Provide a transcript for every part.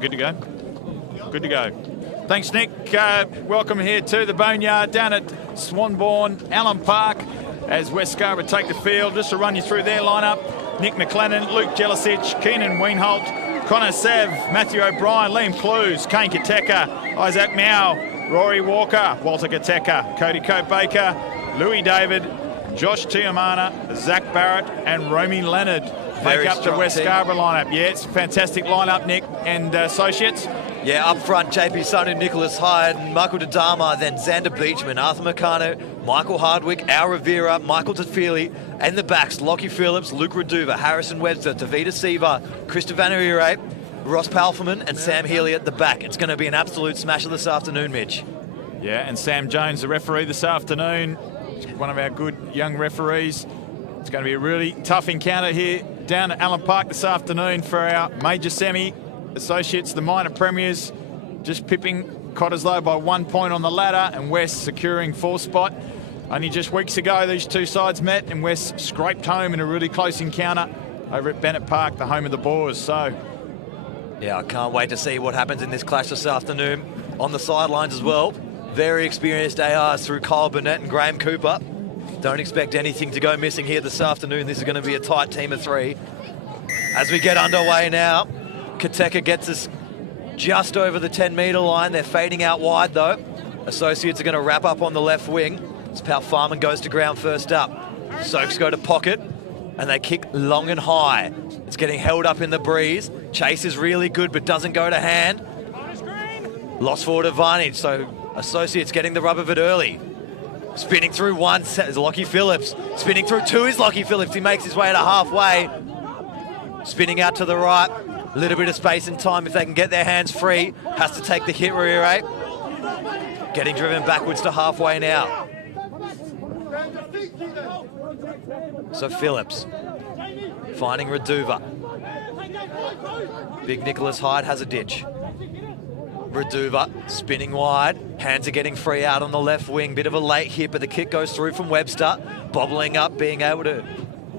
Good to go. Good to go. Thanks, Nick. Welcome here to the Boneyard down at Swanbourne, Allen Park, as West Scarborough take the field. Just to run you through their lineup: Nick McLennan, Luke Jelicic, Keenan Wienholt, Connor Sav, Matthew O'Brien, Liam Clues, Kane Kateka, Isaac Mao, Rory Walker, Walter Kateka, Cody Cope-Baker, Louis David, Josh Tiamana, Zach Barrett and Romy Leonard make up the West Scarborough lineup. Yeah, it's a fantastic lineup, Nick and associates. Yeah, up front, JP Sonu, Nicholas Hyde, Michael Dadama, then Xander Beachman, Arthur Meccano, Michael Hardwick, Al Rivera, Michael Tafili, and the backs, Lockie Phillips, Luke Reduva, Harrison Webster, Tavita Siva, Christopher Vannery, Ross Palferman, and Sam Healy at the back. It's going to be an absolute smasher this afternoon, Mitch. Yeah, and Sam Jones, the referee this afternoon, one of our good young referees. It's going to be a really tough encounter here down at Allen Park this afternoon for our major semi associates, the minor premiers, just pipping Cottesloe by 1 point on the ladder, and West securing fourth spot. Only just weeks ago, these two sides met, and West scraped home in a really close encounter over at Bennett Park, the home of the Boars. So, yeah, I can't wait to see what happens in this clash this afternoon. On the sidelines as well, very experienced ARs through Kyle Burnett and Graham Cooper. Don't expect anything to go missing here this afternoon. This is going to be a tight team of three. As we get underway now, Kateka gets us just over the 10-metre line. They're fading out wide, though. Associates are going to wrap up on the left wing. As Pal Farman goes to ground first up. Soaks go to pocket, and they kick long and high. It's getting held up in the breeze. Chase is really good, but doesn't go to hand. Lost forward advantage, so Associates getting the rub of it early. Spinning through one is Lockie Phillips. Spinning through two is Lockie Phillips. He makes his way to halfway. Spinning out to the right. A little bit of space and time if they can get their hands free. Has to take the hit, Rire. Getting driven backwards to halfway now. So Phillips finding Reduva. Big Nicholas Hyde has a ditch. Reduva spinning wide. Hands are getting free out on the left wing. Bit of a late hit, but the kick goes through from Webster. Bobbling up, being able to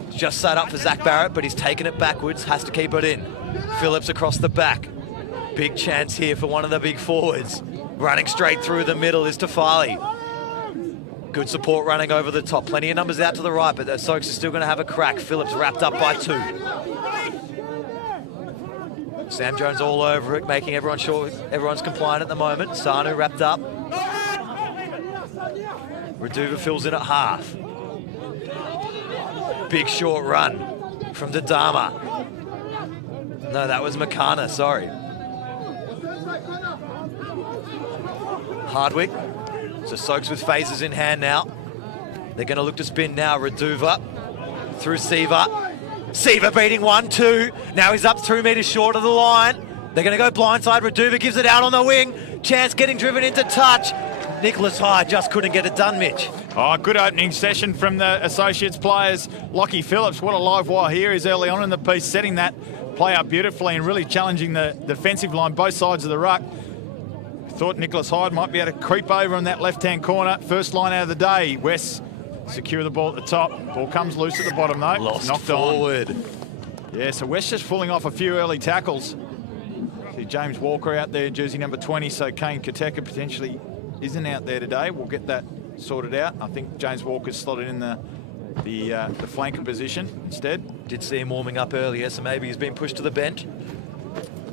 just set up for Zach Barrett, but he's taken it backwards. Has to keep it in. Phillips across the back. Big chance here for one of the big forwards. Running straight through the middle is Tafali. Good support running over the top. Plenty of numbers out to the right, but the Soaks are still going to have a crack. Phillips wrapped up by 2. Sam Jones all over it, making everyone sure everyone's compliant at the moment. Sanu wrapped up. Reduva fills in at half. Big short run from Dadama. No, that was Meccano, sorry. Hardwick. So Soaks with phases in hand now. They're going to look to spin now. Reduva through Siva. Siva beating 1-2. Now he's up 2 metres short of the line. They're going to go blindside. Reduva gives it out on the wing. Chance getting driven into touch. Nicholas Hyde just couldn't get it done, Mitch. Oh, good opening session from the Associates players. Lockie Phillips, what a live wire here is early on in the piece, setting that play up beautifully and really challenging the defensive line, both sides of the ruck. Thought Nicholas Hyde might be able to creep over in that left-hand corner. First line out of the day. West secure the ball at the top. Ball comes loose at the bottom, though. Lost knocked forward. On. Yeah, so West just pulling off a few early tackles. See James Walker out there, jersey number 20, so Kane Kateka potentially isn't out there today. We'll get that sorted out. I think James Walker's slotted in the flanker position instead. Did see him warming up earlier, so maybe he's been pushed to the bench.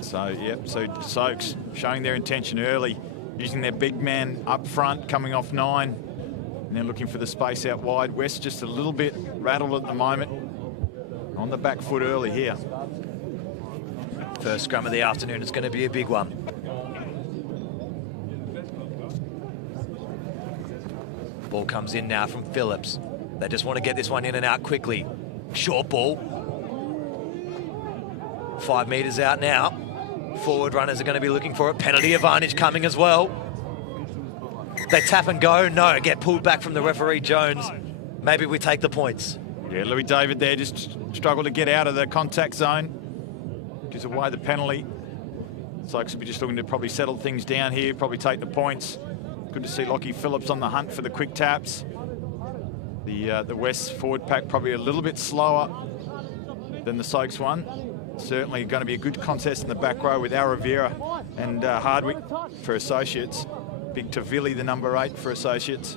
So, yep, so Soaks showing their intention early, using their big man up front, coming off 9, and then looking for the space out wide. West just a little bit rattled at the moment. On the back foot early here. First scrum of the afternoon, it's going to be a big one. Ball comes in now from Phillips. They just want to get this one in and out quickly. Short ball. 5 metres out now. Forward runners are going to be looking for it. Penalty advantage coming as well. They tap and go. No, get pulled back from the referee, Jones. Maybe we take the points. Yeah, Louis David there just struggled to get out of the contact zone. Gives away the penalty. Soaks will be just looking to probably settle things down here, probably take the points. Good to see Lockie Phillips on the hunt for the quick taps. The West forward pack probably a little bit slower than the Soaks one. Certainly going to be a good contest in the back row with Aravira and Hardwick for Associates. Big Tavilli, the number 8 for Associates,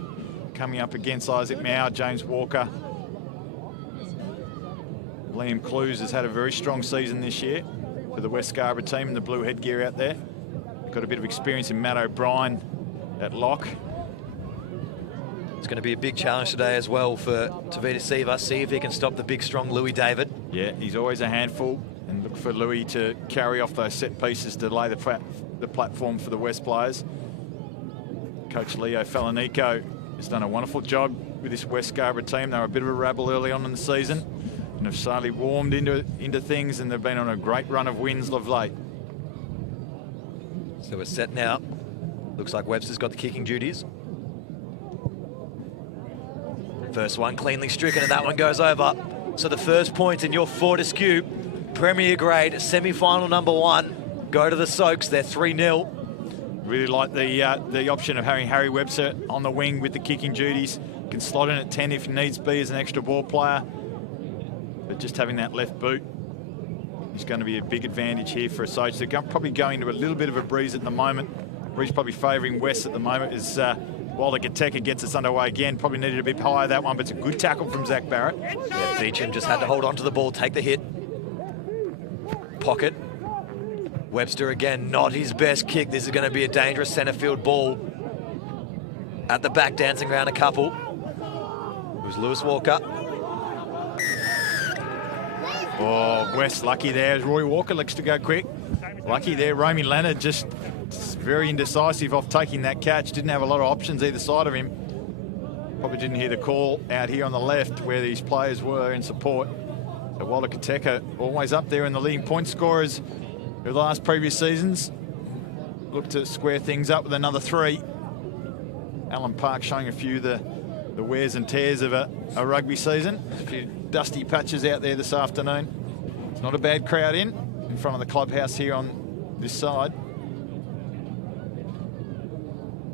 coming up against Isaac Mao, James Walker. Liam Clues has had a very strong season this year for the West Scarborough team in the blue headgear out there. Got a bit of experience in Matt O'Brien at lock. It's going to be a big challenge today as well for Tavita Siva. See if he can stop the big, strong Louis David. Yeah, he's always a handful, and look for Louis to carry off those set pieces to lay the platform for the West players. Coach Leo Falanico has done a wonderful job with this West Scarborough team. They were a bit of a rabble early on in the season and have slowly warmed into things, and they've been on a great run of wins of late. So we're set now. Looks like Webster's got the kicking duties. First one cleanly stricken, and that one goes over. So the first points in your Fortescue Premier Grade semi-final number 1 go to the Soaks. They're 3-0. Really like the option of having Harry Webster on the wing with the kicking duties. Can slot in at 10 if needs be as an extra ball player. But just having that left boot is going to be a big advantage here for Associates. They're probably going to a little bit of a breeze at the moment. Breeze probably favouring West at the moment as Walter Gateka gets us underway again. Probably needed a bit higher that one, but it's a good tackle from Zach Barrett. Yeah, Beecham just had to hold on to the ball, take the hit. Pocket. Webster again, not his best kick. This is going to be a dangerous centre field ball. At the back, dancing around a couple. It was Lewis Walker. Oh, West lucky there as Roy Walker looks to go quick. Lucky there, Romy Leonard just very indecisive off taking that catch. Didn't have a lot of options either side of him. Probably didn't hear the call out here on the left where these players were in support. So Walter Gateka always up there in the leading point scorers of the last previous seasons. Look to square things up with another 3. Alan Park showing a few of the wears and tears of a rugby season. A few dusty patches out there this afternoon. It's not a bad crowd in front of the clubhouse here on this side.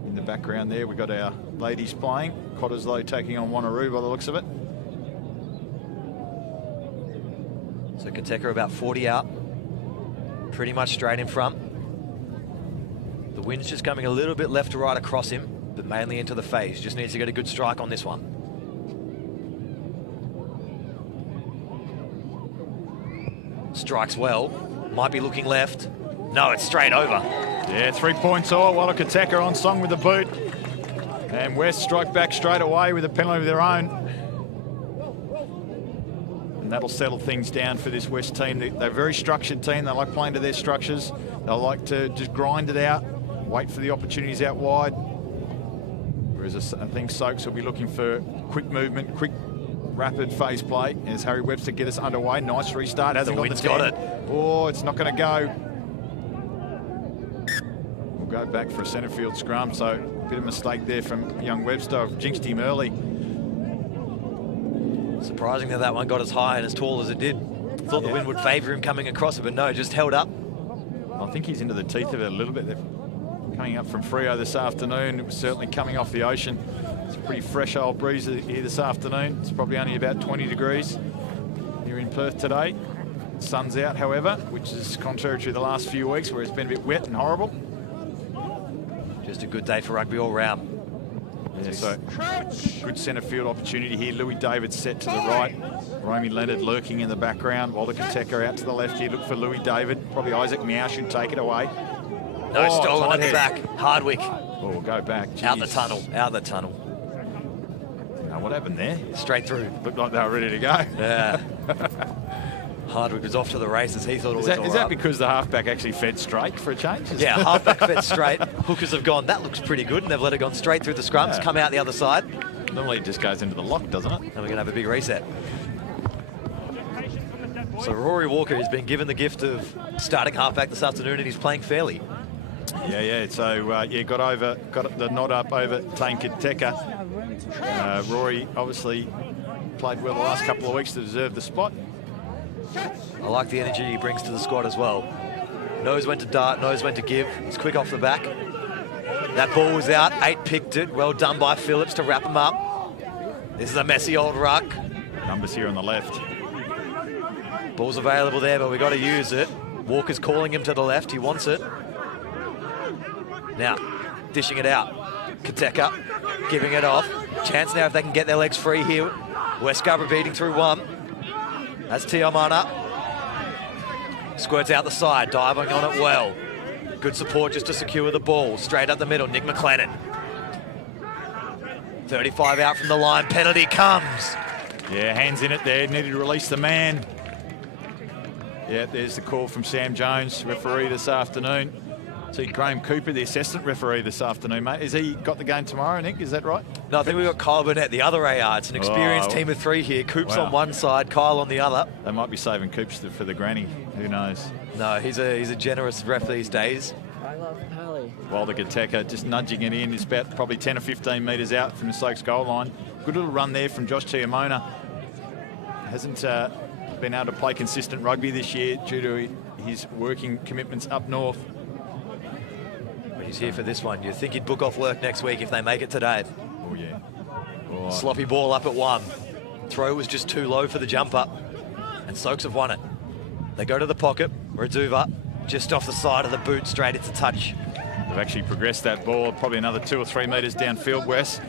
In the background there, we've got our ladies playing. Cottesloe taking on Wanneroo by the looks of it. So Gateka about 40 out. Pretty much straight in front. The wind's just coming a little bit left to right across him, but mainly into the face. Just needs to get a good strike on this one. Strikes well. Might be looking left. No, it's straight over. Yeah, 3 points all. Walter Gateka on song with the boot. And West strike back straight away with a penalty of their own. And that'll settle things down for this West team. They're a very structured team. They like playing to their structures. They like to just grind it out, wait for the opportunities out wide. Whereas I think Soaks will be looking for quick movement, quick, rapid phase play as Harry Webster get us underway. Nice restart. Hasn't The wind's got it. Oh, it's not going to go. We'll go back for a centre field scrum. So a bit of mistake there from young Webster. I've jinxed him early. Surprising that one got as high and as tall as it did. Thought the wind would favour him coming across it, but no, just held up. I think he's into the teeth of it a little bit. They're coming up from Freo this afternoon. It was certainly coming off the ocean. It's a pretty fresh old breeze here this afternoon. It's probably only about 20 degrees here in Perth today. The sun's out, however, which is contrary to the last few weeks where it's been a bit wet and horrible. Just a good day for rugby all round. Yeah, so good centre field opportunity here. Louis David set to the right. Romy Leonard lurking in the background. Walter Gateka out to the left here. Look for Louis David. Probably Isaac Meow should take it away. No, stolen at the back. Hardwick. Oh, we'll go back. Jeez. Out the tunnel. Out the tunnel. Now, what happened there? Straight through. Looked like they were ready to go. Yeah. Hardwick was off to the races. He thought it was all Is that because the halfback actually fed straight for a change? Yeah, halfback fed straight. Hookers have gone, that looks pretty good, and they've let it go straight through the scrums, Yeah. come out the other side. Normally it just goes into the lock, doesn't it? And we're going to have a big reset. So Rory Walker has been given the gift of starting halfback this afternoon, and he's playing fairly. Yeah. So, got the nod up over Tane Gateka. Rory obviously played well the last couple of weeks to deserve the spot. I like the energy he brings to the squad as well. Knows when to dart, knows when to give. He's quick off the back. That ball was out. 8 picked it. Well done by Phillips to wrap him up. This is a messy old ruck. Numbers here on the left. Ball's available there, but we've got to use it. Walker's calling him to the left. He wants it. Now, dishing it out. Kateka giving it off. Chance now if they can get their legs free here. West Scarborough beating through one. That's Tiamana. Squirts out the side, diving on it well. Good support just to secure the ball. Straight up the middle, Nick McLennan. 35 out from the line, penalty comes. Yeah, hands in it there, needed to release the man. Yeah, there's the call from Sam Jones, referee this afternoon. See Graham Cooper, the assistant referee this afternoon, mate. Has he got the game tomorrow, Nick? Is that right? No, I think we've got Kyle Burnett, the other AR. It's an experienced team of three here. Coops on one side, Kyle on the other. They might be saving Coops for the granny. Who knows? No, he's a generous ref these days. I love Pally. Wilder Gateka just nudging it in. It's about probably 10 or 15 metres out from the Stokes goal line. Good little run there from Josh Tiamona. Hasn't been able to play consistent rugby this year due to his working commitments up north. He's here for this one. You'd think he'd book off work next week if they make it today. Oh, yeah. Oh. Sloppy ball up at one. Throw was just too low for the jump up. And Stokes have won it. They go to the pocket. Raduva just off the side of the boot, straight into touch. They've actually progressed that ball probably another 2 or 3 metres downfield, Wes.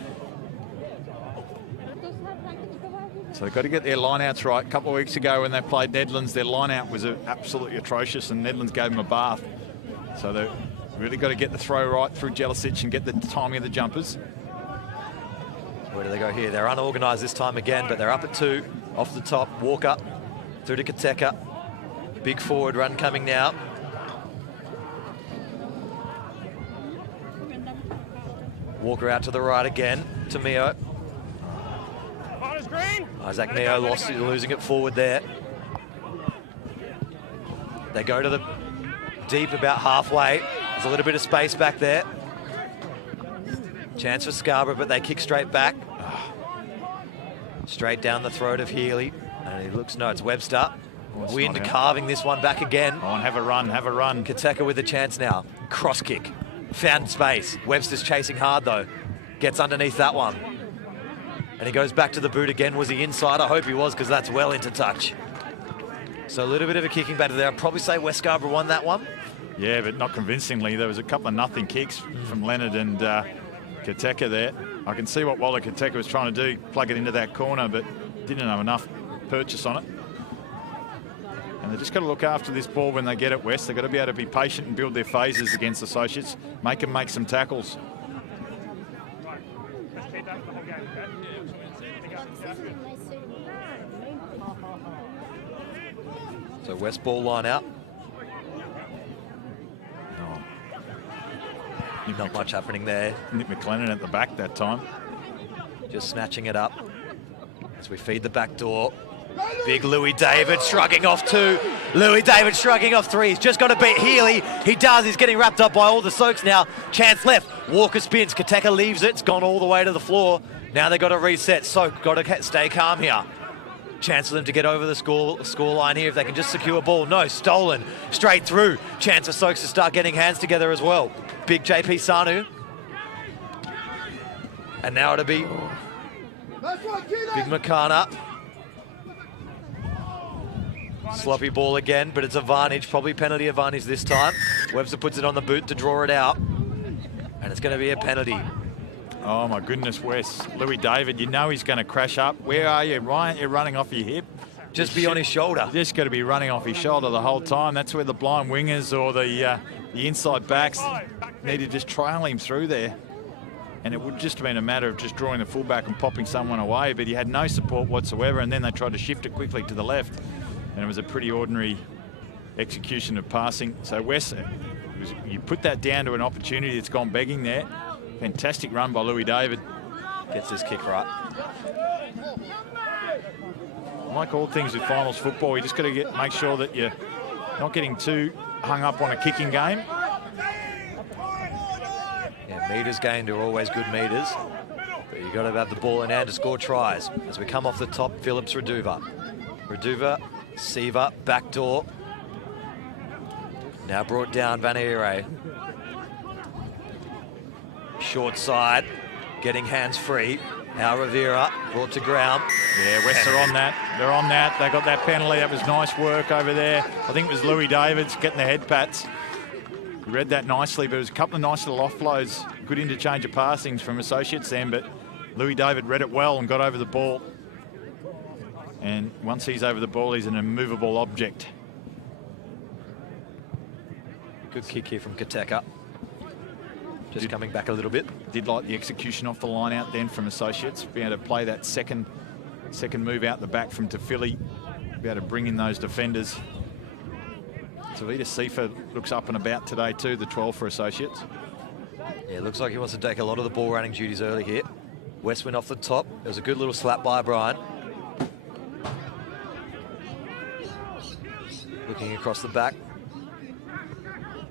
So they've got to get their lineouts right. A couple of weeks ago when they played Nedlands, their lineout was absolutely atrocious and Nedlands gave them a bath. So they've really got to get the throw right through Jelicic and get the timing of the jumpers. Where do they go here? They're unorganised this time again, but they're up at 2. Off the top, Walker through to Kateka. Big forward run coming now. Walker out to the right again to Mio. Isaac Mio losing it forward there. They go to the deep about halfway. There's a little bit of space back there. Chance for Scarborough, but they kick straight back. Straight down the throat of Healy. And he looks, no, it's Webster. Wind carving this one back again. Oh, and have a run, have a run. Kateka with a chance now. Cross kick. Found space. Webster's chasing hard though. Gets underneath that one. And he goes back to the boot again. Was he inside? I hope he was, because that's well into touch. So a little bit of a kicking battle there. I'd probably say West Scarborough won that one. Yeah, but not convincingly. There was a couple of nothing kicks from Leonard and Kateka there. I can see what Wilder Kateka was trying to do, plug it into that corner, but didn't have enough purchase on it. And they've just got to look after this ball when they get it, West. They've got to be able to be patient and build their phases against associates. Make them make some tackles. So West ball line out. Not much happening there. Nick McLennan at the back that time. Just snatching it up as we feed the back door. Big Louis David shrugging off 2. Louis David shrugging off 3. He's just got to beat Healy. He does. He's getting wrapped up by all the Soaks now. Chance left. Walker spins. Kateka leaves it. It's gone all the way to the floor. Now they've got to reset. Soak got to stay calm here. Chance for them to get over the score line here if they can just secure ball. No, stolen. Straight through. Chance for Soaks to start getting hands together as well. Big JP Sanu. And now it'll be Big Makana. Sloppy ball again, but it's advantage, probably penalty advantage this time. Webster puts it on the boot to draw it out. And it's going to be a penalty. Oh my goodness, Wes. Louis David, you know he's going to crash up. Where are you? Why aren't you running off your hip? Just be on his shoulder. Just got to be running off his shoulder the whole time. That's where the blind wingers or the inside backs need to just trail him through there. And it would just have been a matter of just drawing the fullback and popping someone away, but he had no support whatsoever, and then they tried to shift it quickly to the left. And it was a pretty ordinary execution of passing. So Wes, you put that down to an opportunity that's gone begging there. Fantastic run by Louis David. Gets his kick right. Like all things with finals football, you just got to make sure that you're not getting too hung up on a kicking game. Yeah, metres gained are always good metres, but you've got to have the ball in hand to score tries. As we come off the top, Phillips Raduva. Raduva, Siva, back door. Now brought down Van Eyre. Short side, getting hands free. Now Rivera brought to ground. Yeah, West are on that. they're on that. They got that penalty. That was nice work over there. I think it was Louis Davids getting the head pats. He read that nicely, but it was a couple of nice little offloads. Good interchange of passings from associates then, but Louis David read it well and got over the ball. And once he's over the ball, he's an immovable object. Good kick here from Kateka. Just coming back a little bit. Did like the execution off the line out then from associates. Be able to play that second move out the back from Tafili. Be able to bring in those defenders. Tavita Sifa looks up and about today too, the 12 for associates. Yeah, looks like he wants to take a lot of the ball running duties early here. West went off the top. It was a good little slap by Brian. Looking across the back.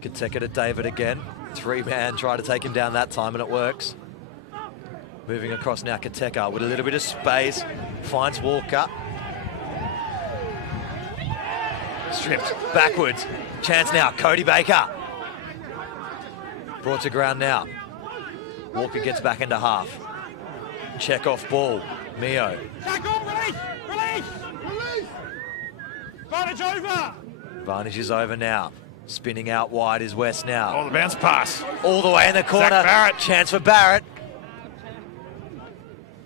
Kateka to David again. 3-man, try to take him down that time, and it works. Moving across now, Kateka with a little bit of space. Finds Walker. Stripped backwards. Chance now, Cody Baker. Brought to ground now. Walker gets back into half. Check off ball. Mio. Release! Advantage over! Advantage is over now. Spinning out wide is West now. Oh, the bounce pass. All the way in the corner. Zach Barrett. Chance for Barrett.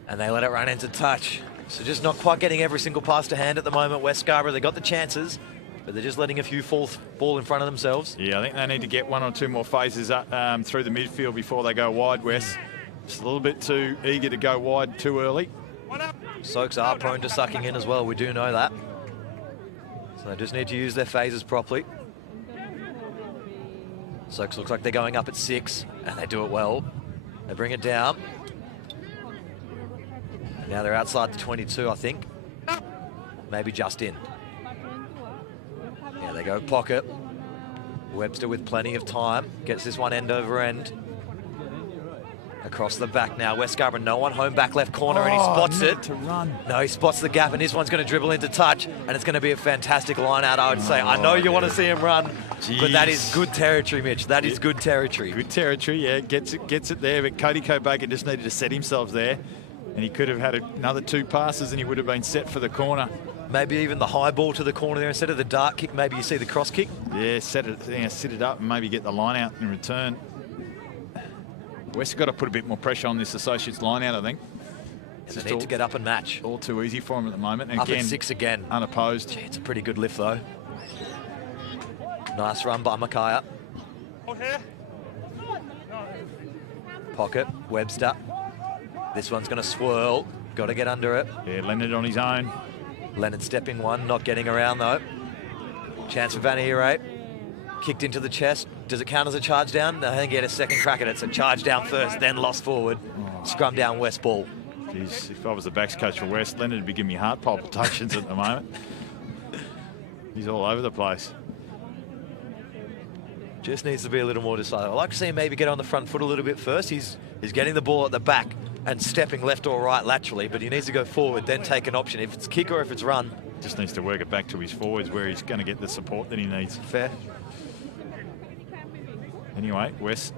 And they let it run into touch. So just not quite getting every single pass to hand at the moment, West Scarborough. They got the chances, but they're just letting a few fall in front of themselves. Yeah, I think they need to get one or two more phases up, through the midfield before they go wide, West. Just a little bit too eager to go wide too early. Soaks are prone to sucking in as well. We do know that. So they just need to use their phases properly. Soaks looks like they're going up at 6, and they do it well. They bring it down. And now they're outside the 22, I think. Maybe just in. Yeah, they go pocket. Webster with plenty of time. Gets this one end over end. Across the back now. West Scarborough, no one home back left corner, and he spots it. To run. No, he spots the gap, and this one's going to dribble into touch, and it's going to be a fantastic line out, I would say. I know you want to see him run, but that is good territory, Mitch. That is good territory. Good territory, yeah. Gets it there, but Cody Cobaker just needed to set himself there, and he could have had another 2 passes, and he would have been set for the corner. Maybe even the high ball to the corner there instead of the dart kick. Maybe you see the cross kick. Yeah, set it up and maybe get the line out in return. West got to put a bit more pressure on this associates line out, I think. They need to get up and match. All too easy for him at the moment. And up again, at 6 again. Unopposed. Gee, it's a pretty good lift though. Nice run by Makaya. Pocket, Webster. This one's going to swirl. Got to get under it. Yeah, Leonard on his own. Leonard stepping one, not getting around though. Chance for Vanihire. Kicked into the chest. Does it count as a charge down? I think he had a second crack at it. So charge down first, then lost forward. Scrum down West ball. Jeez, if I was the backs coach for West, Leonard would be giving me heart palpitations at the moment. He's all over the place. Just needs to be a little more decisive. I'd like to see him maybe get on the front foot a little bit first. He's getting the ball at the back and stepping left or right laterally, but he needs to go forward, then take an option. If it's kick or if it's run. Just needs to work it back to his forwards where he's going to get the support that he needs. Fair. Anyway, West,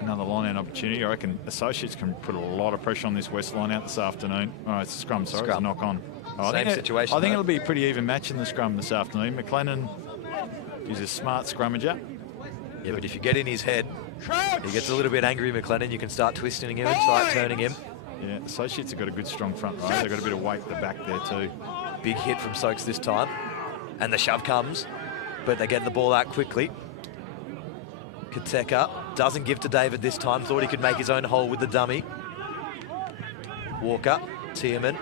another line-out opportunity. I reckon associates can put a lot of pressure on this West line-out this afternoon. Oh, it's a scrum, sorry, Scrum. It's a knock-on. Oh, Same situation. I think though. it'll be a pretty even match in the scrum this afternoon. McLennan is a smart scrummager. Yeah, but if you get in his head, he gets a little bit angry, McLennan. You can start twisting him and start turning him. Yeah, associates have got a good strong front row. They've got a bit of weight at the back there too. Big hit from Soaks this time. And the shove comes, but they get the ball out quickly. Kateka doesn't give to David this time. Thought he could make his own hole with the dummy. Walker, Tierman.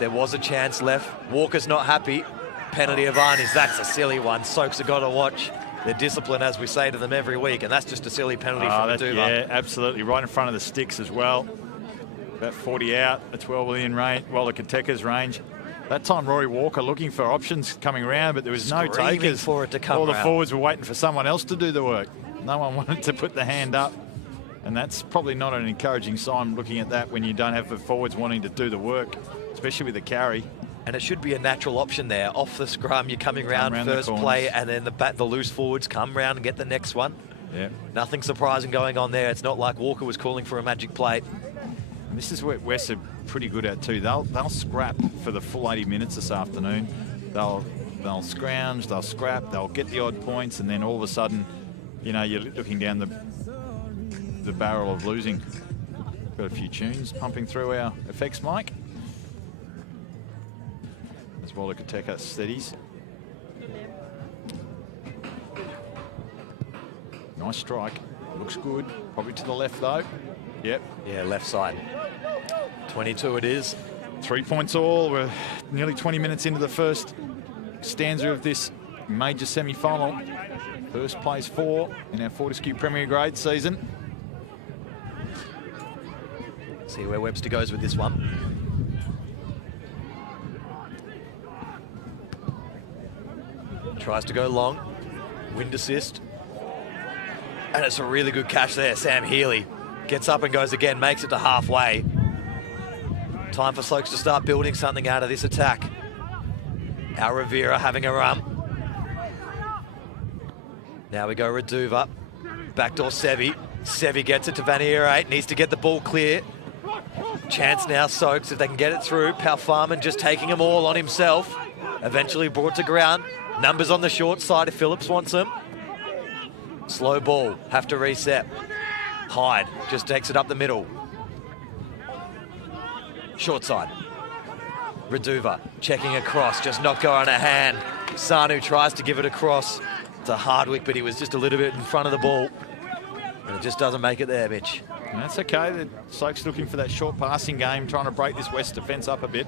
There was a chance left. Walker's not happy. Penalty of Arnie's. That's a silly one. Soaks have got to watch their discipline, as we say to them every week, and that's just a silly penalty from Maduva. Yeah, absolutely. Right in front of the sticks as well. About 40 out. It's well within range. Well, the Kateka's range. That time, Rory Walker looking for options coming around, but there was no takers. For it to come All the round. forwards were waiting for someone else to do the work. No one wanted to put the hand up. And that's probably not an encouraging sign looking at that when you don't have the forwards wanting to do the work, especially with the carry. And it should be a natural option there. Off the scrum, you're coming round first play, and then the loose forwards come round and get the next one. Yeah. Nothing surprising going on there. It's not like Walker was calling for a magic play. this is what West are pretty good at too. They'll scrap for the full 80 minutes this afternoon. They'll scrounge, they'll scrap, they'll get the odd points, and then all of a sudden, you know, you're looking down the barrel of losing. Got a few tunes pumping through our effects mic. As well, Koteka steadies. Nice strike. Looks good. Probably to the left though. Yep. Yeah, left side. 22 it is. 3 points all. We're nearly 20 minutes into the first stanza of this major semi-final. First place 4 in our Fortescue Premier Grade season. See where Webster goes with this one. Tries to go long. Wind assist. And it's a really good catch there. Sam Healy gets up and goes again, makes it to halfway. Time for Slokes to start building something out of this attack. Our Rivera having a run. Now we go Reduva. Backdoor Sevi. Sevi gets it to Vanier 8. Needs to get the ball clear. Chance now Soaks if they can get it through. Pal Farman just taking them all on himself. Eventually brought to ground. Numbers on the short side if Phillips wants them. Slow ball. Have to reset. Hyde just takes it up the middle. Short side. Reduva checking across, just not going a hand. Sanu tries to give it across to Hardwick, but he was just a little bit in front of the ball. And it just doesn't make it there, Mitch. And that's okay. The Soaks looking for that short passing game, trying to break this West defence up a bit.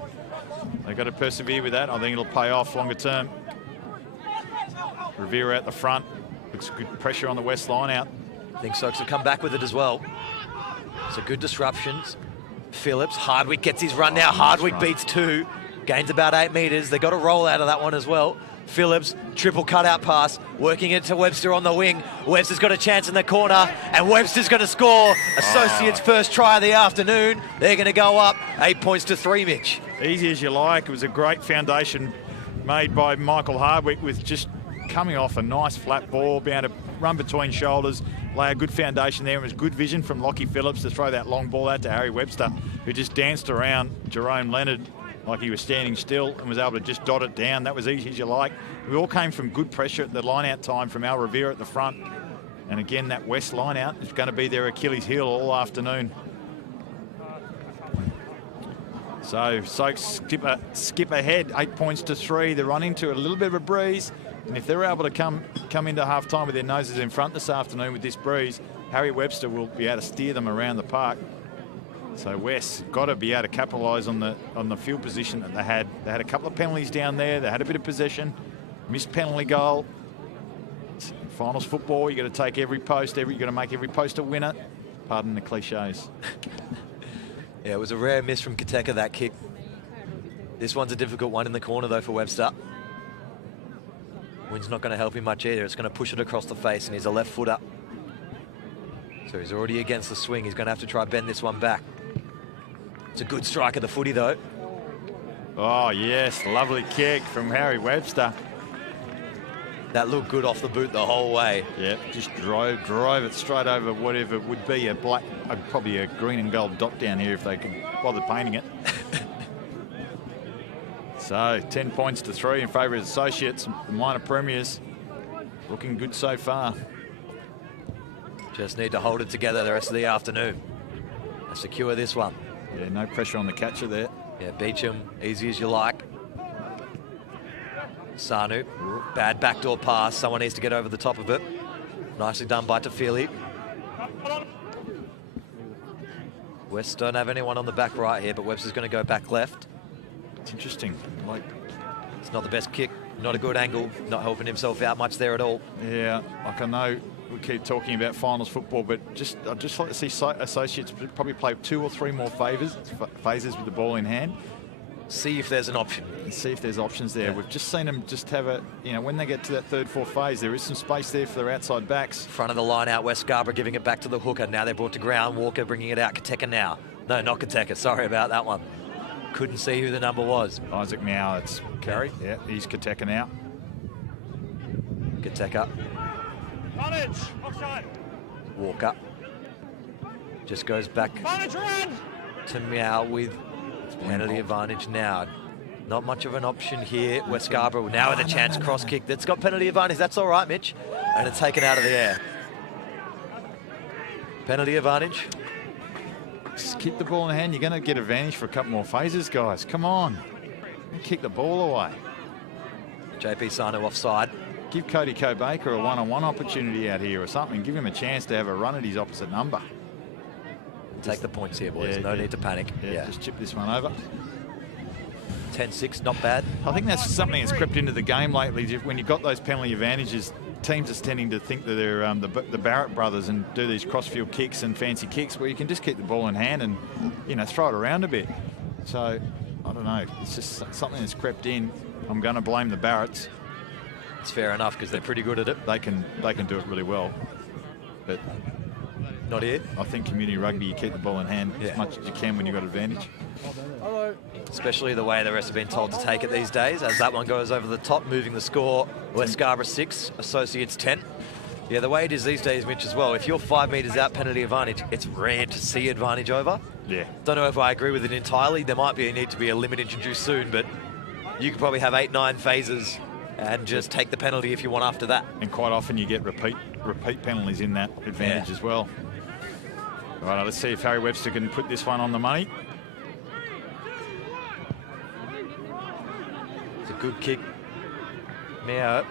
They've got to persevere with that. I think it'll pay off longer term. Rivera out the front. Looks good pressure on the West line out. I think Soaks will come back with it as well. So good disruptions. Phillips, Hardwick gets his run now. Hardwick beats 2, gains about 8 metres. They got a roll out of that one as well. Phillips, triple cutout pass, working it to Webster on the wing. Webster's got a chance in the corner, and Webster's going to score. Associates' first try of the afternoon. They're going to go up 8 points to 3, Mitch. Easy as you like. It was a great foundation made by Michael Hardwick with just coming off a nice flat ball, being able to run between shoulders, lay a good foundation there. It was good vision from Lockie Phillips to throw that long ball out to Harry Webster, who just danced around Jerome Leonard like he was standing still and was able to just dot it down. That was easy as you like. We all came from good pressure at the line-out time from Al Rivera at the front. And again, that West line-out is going to be their Achilles heel all afternoon. So Soaks skip ahead, 8 points to 3. They're running into a little bit of a breeze. And if they're able to come into half-time with their noses in front this afternoon with this breeze, Harry Webster will be able to steer them around the park. So West got to be able to capitalise on the field position that they had. They had a couple of penalties down there. They had a bit of possession, missed penalty goal. It's finals football. You got to take every post. You got to make every post a winner. Pardon the cliches. Yeah, it was a rare miss from Koteka, that kick. This one's a difficult one in the corner though for Webster. Wind's not going to help him much either. It's going to push it across the face, and he's a left footer. So he's already against the swing. He's going to have to try bend this one back. It's a good strike of the footy though. Oh yes, lovely kick from Harry Webster. That looked good off the boot the whole way. Yeah, just drove it straight over whatever would be a black, probably a green and gold dot down here if they could bother painting it. So 10 points to 3 in favour of Associates, the minor premiers. Looking good so far. Just need to hold it together the rest of the afternoon and secure this one. Yeah, no pressure on the catcher there. Yeah, Beecham, easy as you like. Sanu, bad backdoor pass. Someone needs to get over the top of it. Nicely done by Tafili. West don't have anyone on the back right here, but Webster's going to go back left. It's interesting. Like, it's not the best kick, not a good angle, not helping himself out much there at all. Yeah, like I know we keep talking about finals football, but I'd just like to see Associates probably play 2 or 3 more phases with the ball in hand. See if there's an option. And see if there's options there. Yeah. We've just seen them just have a, when they get to that 3rd, 4th phase, there is some space there for their outside backs. Front of the line out, West Scarborough giving it back to the hooker. Now they're brought to ground. Walker bringing it out. Koteka now. No, not Koteka. Sorry about that one. Couldn't see who the number was. Isaac Mao, it's Carey. Yeah, he's Koteka now. Koteka. Offside. Walker. Just goes back. Run. to Meow with penalty advantage now. Not much of an option here. West Scarborough now with a chance cross kick that's got penalty advantage. That's all right, Mitch. And it's taken out of the air. Penalty advantage. Just keep the ball in hand. You're going to get advantage for a couple more phases, guys. Come on. Kick the ball away. JP Sano offside. Give Cody Coe-Baker a one-on-one opportunity out here or something. Give him a chance to have a run at his opposite number. Take the points here, boys. No need to panic. Yeah, just chip this one over. 10-6, not bad. I think that's something that's crept into the game lately. When you've got those penalty advantages, teams are tending to think that they're the Barrett brothers and do these cross-field kicks and fancy kicks where you can just keep the ball in hand and, you know, throw it around a bit. So, I don't know. It's just something that's crept in. I'm going to blame the Barretts. It's fair enough because they're pretty good at it. They can do it really well. But not here. I think community rugby, you keep the ball in hand as much as you can when you've got advantage. Especially the way the rest have been told to take it these days, as that one goes over the top, moving the score. West Scarborough 6, Associates 10. Yeah, the way it is these days, Mitch, as well, if you're 5 metres out penalty advantage, it's rare to see advantage over. Yeah. Don't know if I agree with it entirely. There might be a need to be a limit introduced soon, but you could probably have 8-9 phases and just take the penalty if you want after that. And quite often you get repeat penalties in that advantage as well. All right, let's see if Harry Webster can put this one on the money. It's a good kick. Meow.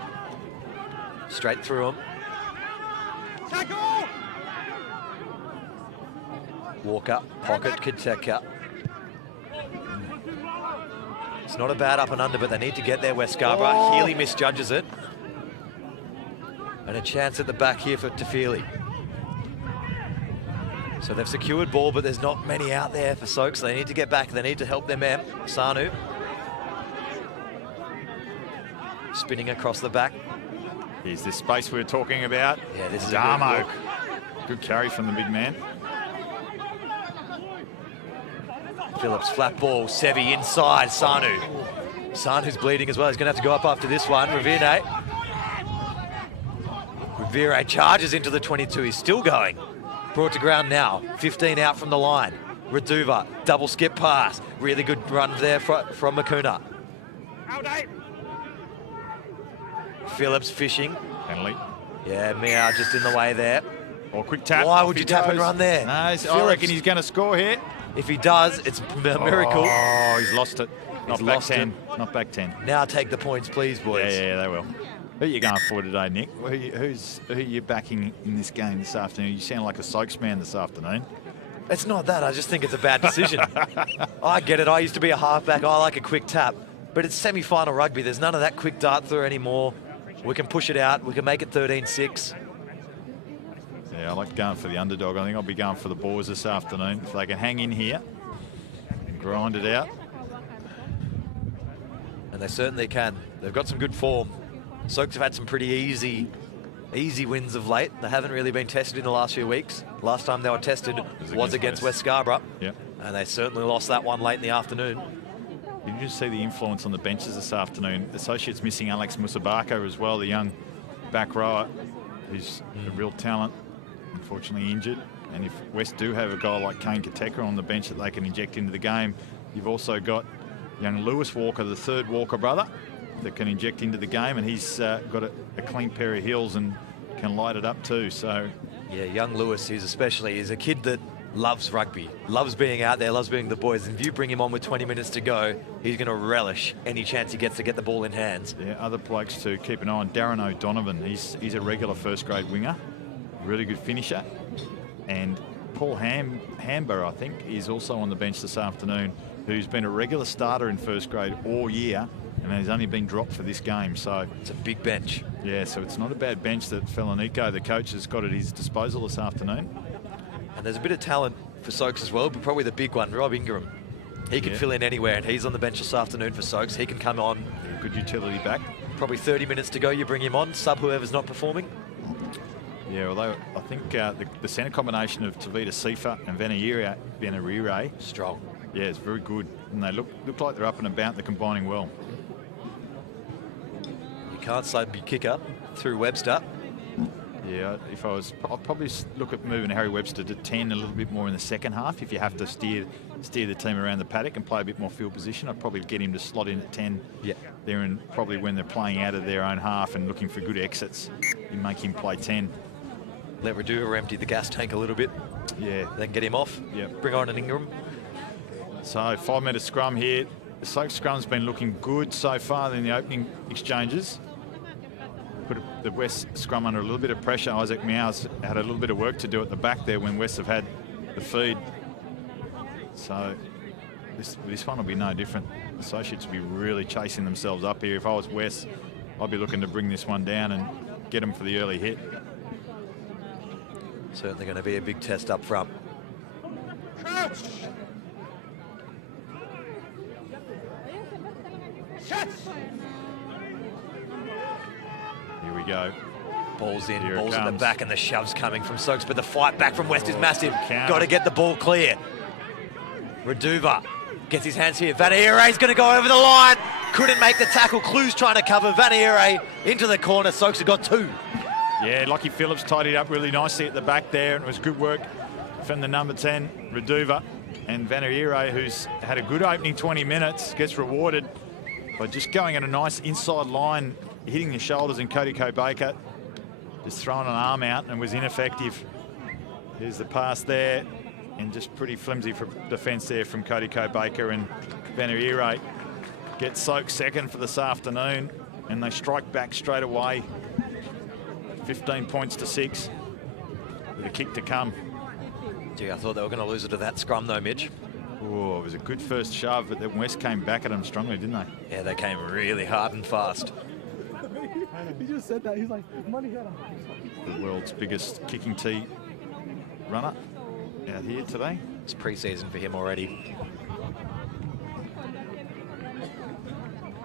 Straight through him. Walker, pocket, Kiteka. It's not a bad up and under, but they need to get there, West Scarborough. Oh. Healy misjudges it. And a chance at the back here for Tefili. So they've secured ball, but there's not many out there for Soaks. They need to get back. They need to help their man, Sanu. Spinning across the back. Here's this space we were talking about. Yeah, this is Darmo. a Good carry from the big man. Phillips, flat ball, Sevi inside, Sanu. Sanu's bleeding as well. He's going to have to go up after this one. Revere charges into the 22. He's still going. Brought to ground now. 15 out from the line. Reduva, double skip pass. Really good run there from Makuna. Phillips fishing. Penalty. Yeah, Meow just in the way there. Or quick tap. Why would you tap and run there? No, I reckon he's going to score here. If he does, it's a miracle. Oh, he's lost it. Not back 10. Not back 10. Now take the points, please, boys. Yeah, they will. Who are you going for today, Nick? Who are you backing in this game this afternoon? You sound like a Soaks man this afternoon. It's not that. I just think it's a bad decision. I get it. I used to be a halfback. I like a quick tap. But it's semi-final rugby. There's none of that quick dart through anymore. We can push it out. We can make it 13-6. Yeah, I like going for the underdog. I think I'll be going for the Boers this afternoon. If they can hang in here and grind it out. And they certainly can. They've got some good form. Soaks have had some pretty easy wins of late. They haven't really been tested in the last few weeks. Last time they were tested was against West Scarborough. Yep. And they certainly lost that one late in the afternoon. You can just see the influence on the benches this afternoon. Associates missing Alex Musabaka as well, the young back rower, who's a real talent, unfortunately injured. And if West do have a guy like Kane Kiteka on the bench that they can inject into the game, you've also got young Lewis Walker, the third Walker brother, that can inject into the game, and he's got a clean pair of heels and can light it up too. So yeah, young Lewis is a kid that loves rugby, loves being out there, loves being the boys. And if you bring him on with 20 minutes to go, he's going to relish any chance he gets to get the ball in hands. Yeah, other blokes to keep an eye on. Darren O'Donovan, he's a regular first grade winger, really good finisher. And Paul Hamber, I think, is also on the bench this afternoon, who's been a regular starter in first grade all year and has only been dropped for this game. So it's a big bench. Yeah, so it's not a bad bench that Felonico, the coach, has got at his disposal this afternoon. And there's a bit of talent for Soaks as well, but probably the big one, Rob Ingram. He can fill in anywhere, and he's on the bench this afternoon for Soaks. He can come on. Good utility back. Probably 30 minutes to go, you bring him on, sub whoever's not performing. Yeah, although I think the centre combination of Tavita Sifa and Vanarire strong. Yeah, it's very good. And they look like they're up and about. They're combining well. You can't sub your kicker through Webster. Yeah, I'd probably look at moving Harry Webster to 10 a little bit more in the second half if you have to steer steer the team around the paddock and play a bit more field position. I'd probably get him to slot in at 10 there, and probably when they're playing out of their own half and looking for good exits, you make him play 10. Let Reduva empty the gas tank a little bit. Yeah. Then get him off. Yeah. Bring on an Ingram. So 5-metre scrum here. The Soak scrum's been looking good so far in the opening exchanges. Put the West scrum under a little bit of pressure. Isaac Miau's had a little bit of work to do at the back there when West have had the feed. So this one will be no different. Associates will be really chasing themselves up here. If I was West, I'd be looking to bring this one down and get them for the early hit. Certainly going to be a big test up front. Here we go. Ball's in, Here ball's in the back, and the shove's coming from Soaks, but the fight back from West is massive. Counter. Got to get the ball clear. Reduva gets his hands here. Vanier's going to go over the line. Couldn't make the tackle. Clues trying to cover. Vaniere into the corner. Soaks have got 2. Yeah, Lockie Phillips tied it up really nicely at the back there, and it was good work from the number 10, Reduva. And Vaniere, who's had a good opening 20 minutes, gets rewarded by just going at a nice inside line, hitting the shoulders, and Cody Baker just throwing an arm out and was ineffective. Here's the pass there, and just pretty flimsy for defence there from Cody Baker, and Vaniere gets Soak second for this afternoon, and they strike back straight away. 15 points to 6 with a kick to come. Gee, I thought they were going to lose it to that scrum though, Mitch. Oh, it was a good first shove, but then West came back at them strongly, didn't they? Yeah, they came really hard and fast. He just said that. He's like, money got him. The world's biggest kicking tee runner out here today. It's pre-season for him already.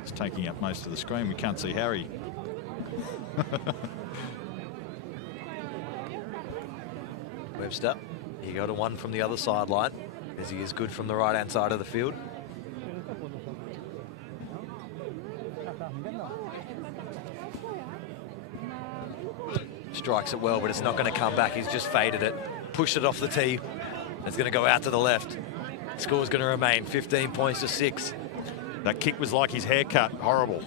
It's taking up most of the screen. We can't see Harry. Webster, he got a 1 from the other sideline, as he is good from the right-hand side of the field. Strikes it well, but it's not going to come back. He's just faded it, pushed it off the tee. It's going to go out to the left. Score's going to remain 15 points to 6. That kick was like his haircut. Horrible.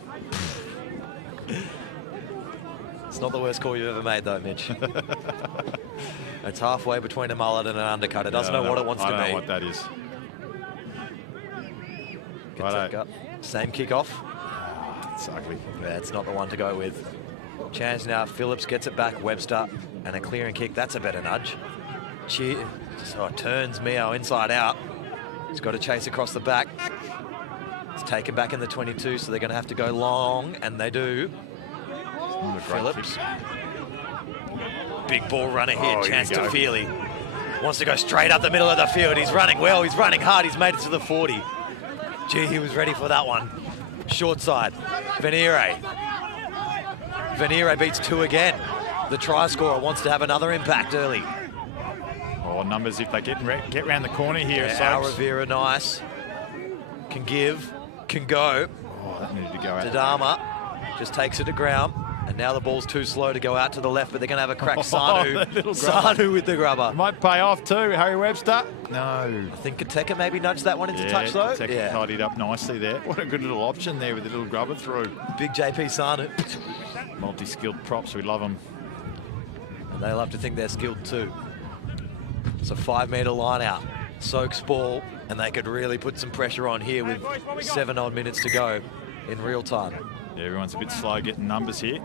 It's not the worst call you've ever made, though, Mitch. It's halfway between a mullet and an undercut. It doesn't know what it wants to be. I don't know what that is. Righto. Same kick-off. It's ugly. Yeah, it's not the one to go with. Chance now. Phillips gets it back. Webster and a clearing kick. That's a better nudge. So it turns Mio inside out. He's got to chase across the back. It's taken back in the 22, so they're going to have to go long, and they do. Phillips. Big ball runner here. Chance to Feely. Wants to go straight up the middle of the field. He's running well. He's running hard. He's made it to the 40. Gee, he was ready for that one. Short side. Vaniere beats 2 again. The try scorer wants to have another impact early. Oh, numbers if they get round the corner here. Yeah, Rivera, nice. Can give, can go. Oh, that needed to go out. Tadama just takes it to ground. And now the ball's too slow to go out to the left, but they're going to have a crack. Sanu. Sanu with the grubber. Might pay off too, Harry Webster. No. I think Kateka maybe nudged that one into touch though. Kateka tied it up nicely there. What a good little option there with the little grubber through. Big JP Sanu. Multi-skilled props, we love them. And they love to think they're skilled too. It's a 5-metre line out. Soaks ball, and they could really put some pressure on here with 7 odd minutes to go in real time. Yeah, everyone's a bit slow getting numbers here.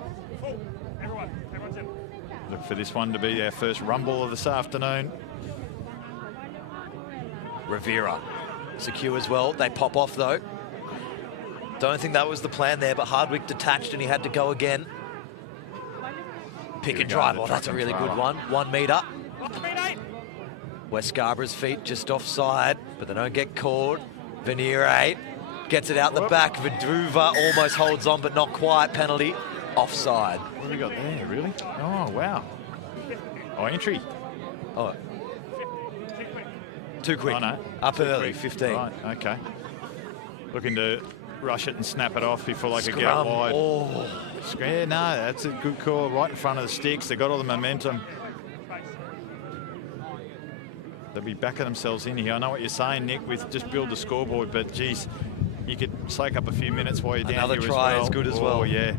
Look for this one to be our first rumble of this afternoon. Rivera secure as well. They pop off though. Don't think that was the plan there, but Hardwick detached and he had to go again. Pick and drive. Oh, that's a really good one. 1 metre. West Scarborough's feet just offside, but they don't get caught. Vaniere gets it out the back. Reduva almost holds on, but not quite. Penalty. Offside. What have we got there, really? Oh, wow. Oh, entry. Oh. Too quick. Oh, no. Up Too early, quick. 15. Right, okay. Looking to rush it and snap it off before they could get Scrum. it wide. Oh. Yeah, no, that's a good call. Right in front of the sticks. They got all the momentum. they'll be backing themselves in here. I know what you're saying, Nick, with just build the scoreboard, but geez, you could soak up a few minutes while you're down Another here try as well. is good as Oh, well. yeah.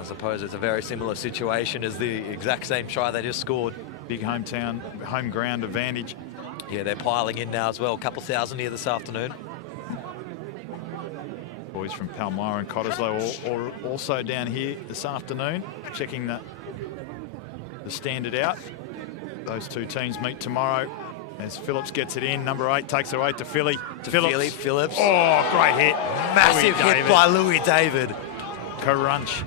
I suppose it's a very similar situation as the exact same try they just scored. Big home ground advantage. Yeah, they're piling in now as well. A couple thousand here this afternoon. Boys from Palmyra and Cottesloe also down here this afternoon, checking the standard out. Those two teams meet tomorrow as Phillips gets it in. Number 8 takes it away to Philly. Phillips. Oh, great hit. Massive hit by Louis David. Crunch.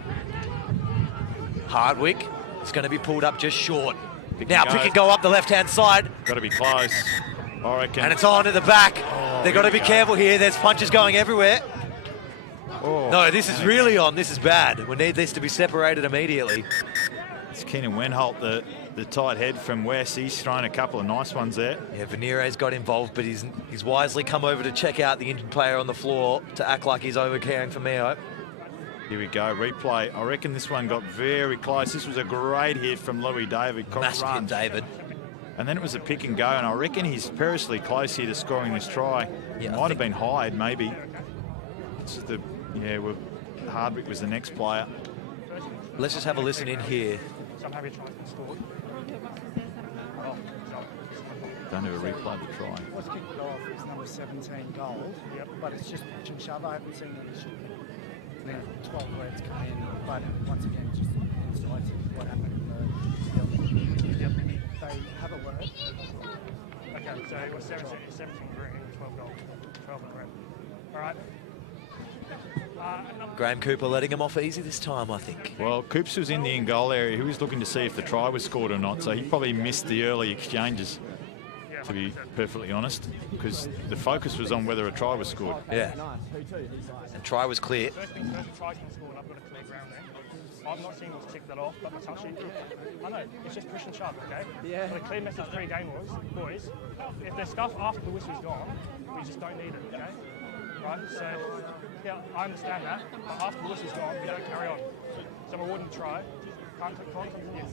Hardwick is going to be pulled up just short. Pick and go up the left-hand side. Got to be close, I reckon. And it's on at the back. They've got to be go. careful here. There's punches going everywhere. Oh, No, this is really on. This is bad. We need this to be separated immediately. it's Keenan Wenholt, the tight head from West. He's thrown a couple of nice ones there. Yeah, Veniere's got involved, but he's wisely come over to check out the injured player on the floor to act like he's over caring for Meo. Here we go, replay. I reckon this one got very close. This was a great hit from Louis David. Massive hit, David. And then it was a pick and go, and I reckon he's perilously close here to scoring this try. Yeah, Might have been Hyde, maybe. This is Hardwick was the next player. Let's just have a listen in here. Some heavy tries been scored. Don't have a replay of the try. What's kicked it off is number 17 gold. Yep. But it's just pitch and shove. I haven't seen it this year. And then 12 words come in, but once again, just insight into what happened in the Yep. They have a word. Okay, so it was 17 green, 12 gold, 12 in red. All right. Graham Cooper letting him off easy this time, I think. Well, Coops was in the in-goal area. He was looking to see if the try was scored or not, so he probably missed the early exchanges, to be perfectly honest, because the focus was on whether a try was scored. Yeah. And try was clear. First try's been scored, I've got a clear ground there. I've not seen us tick that off, but my touch sheet. I know, it's just push and shove, okay? Yeah. But the clear message pre-game was, boys, if there's stuff after the whistle's gone, we just don't need it, okay? Right, so, yeah, I understand that, but after the whistle's gone, we don't carry on. So I wouldn't try. Can't continue.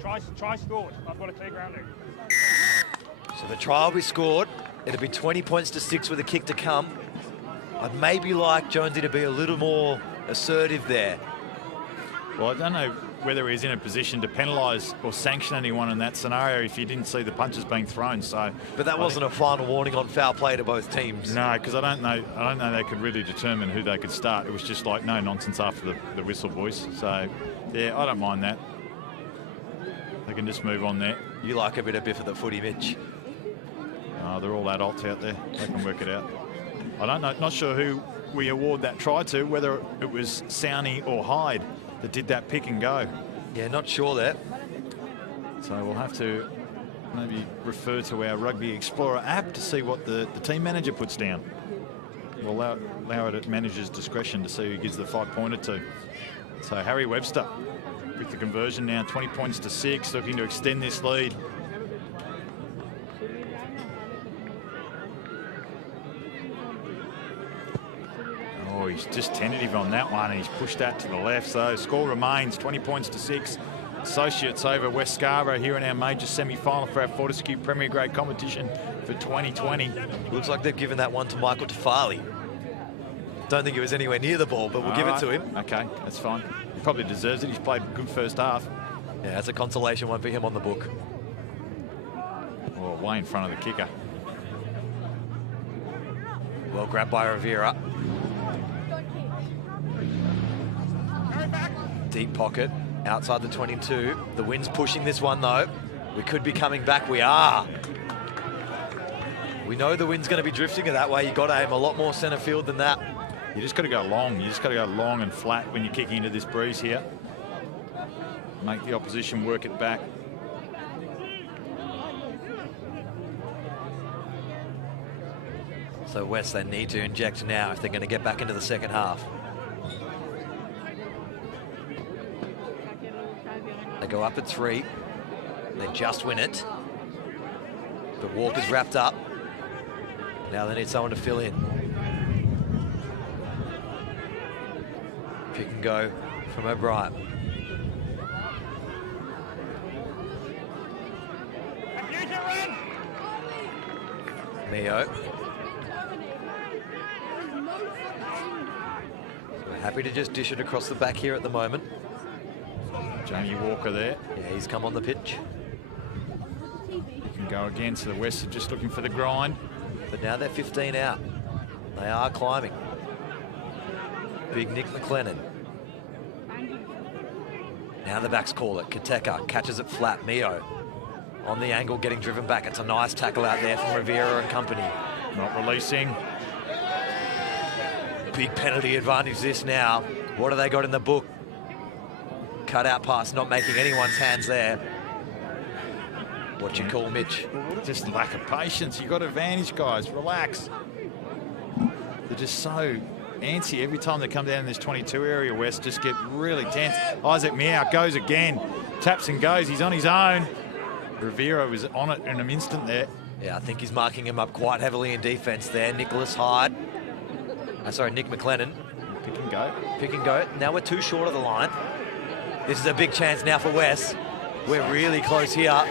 Try scored. I've got a clear ground there. So the try will be scored. It'll be 20 points to 6 with a kick to come. I'd maybe like Jonesy to be a little more assertive there. Well, I don't know whether he's in a position to penalise or sanction anyone in that scenario if you didn't see the punches being thrown. So, But that wasn't a final warning on foul play to both teams. no, because I don't know they could really determine who they could start. It was just like no nonsense after the whistle, boys. So, yeah, I don't mind that. They can just move on there. You like a bit of biff at the footy, Mitch. They're all adults out there. They can work it out. I don't know. Not sure who we award that try to, whether it was Sowney or Hyde that did that pick and go. Yeah, not sure there. So we'll have to maybe refer to our Rugby Explorer app to see what the team manager puts down. We'll allow it at manager's discretion to see who gives the 5-pointer to. So Harry Webster with the conversion now, 20 points to 6, looking to extend this lead. Oh, he's just tentative on that one, and he's pushed that to the left. So score remains 20 points to 6. Associates over West Scarborough here in our major semi-final for our Fortescue Premier Grade competition for 2020. Looks like they've given that one to Michael Tafali. Don't think it was anywhere near the ball, but we'll give it to him. Okay, that's fine. He probably deserves it. He's played a good first half. Yeah, that's a consolation one for him on the book. Oh, way in front of the kicker. Well grabbed by Rivera. Deep pocket, outside the 22. The wind's pushing this one though. We could be coming back. We are. We know the wind's going to be drifting it that way. You've got to aim a lot more centre field than that. You just got to go long. You just got to go long and flat when you're kicking into this breeze here. Make the opposition work it back. So West, they need to inject now if they're going to get back into the second half. They go up at 3. They just win it. But Walker's wrapped up. Now they need someone to fill in. Pick and go from O'Brien. Mio. We're happy to just dish it across the back here at the moment. Jamie Walker there. Yeah, he's come on the pitch. Can go again, so the West are just looking for the grind. But now they're 15 out. They are climbing. Big Nick McLennan. Now the backs call it. Kateka catches it flat. Mio on the angle, getting driven back. It's a nice tackle out there from Rivera and company. Not releasing. Big penalty advantage this now. What do they got in the book? Cut out pass, not making anyone's hands there. What you call, Mitch? Just lack of patience. You've got advantage, guys. Relax. They're just so antsy every time they come down in this 22 area, West. Just get really tense. Isaac Meow goes again. Taps and goes. He's on his own. Rivera was on it in an instant there. Yeah, I think he's marking him up quite heavily in defence there. Nick McLennan. Pick and go. Pick and go. Now we're too short of the line. This is a big chance now for West. We're really close here.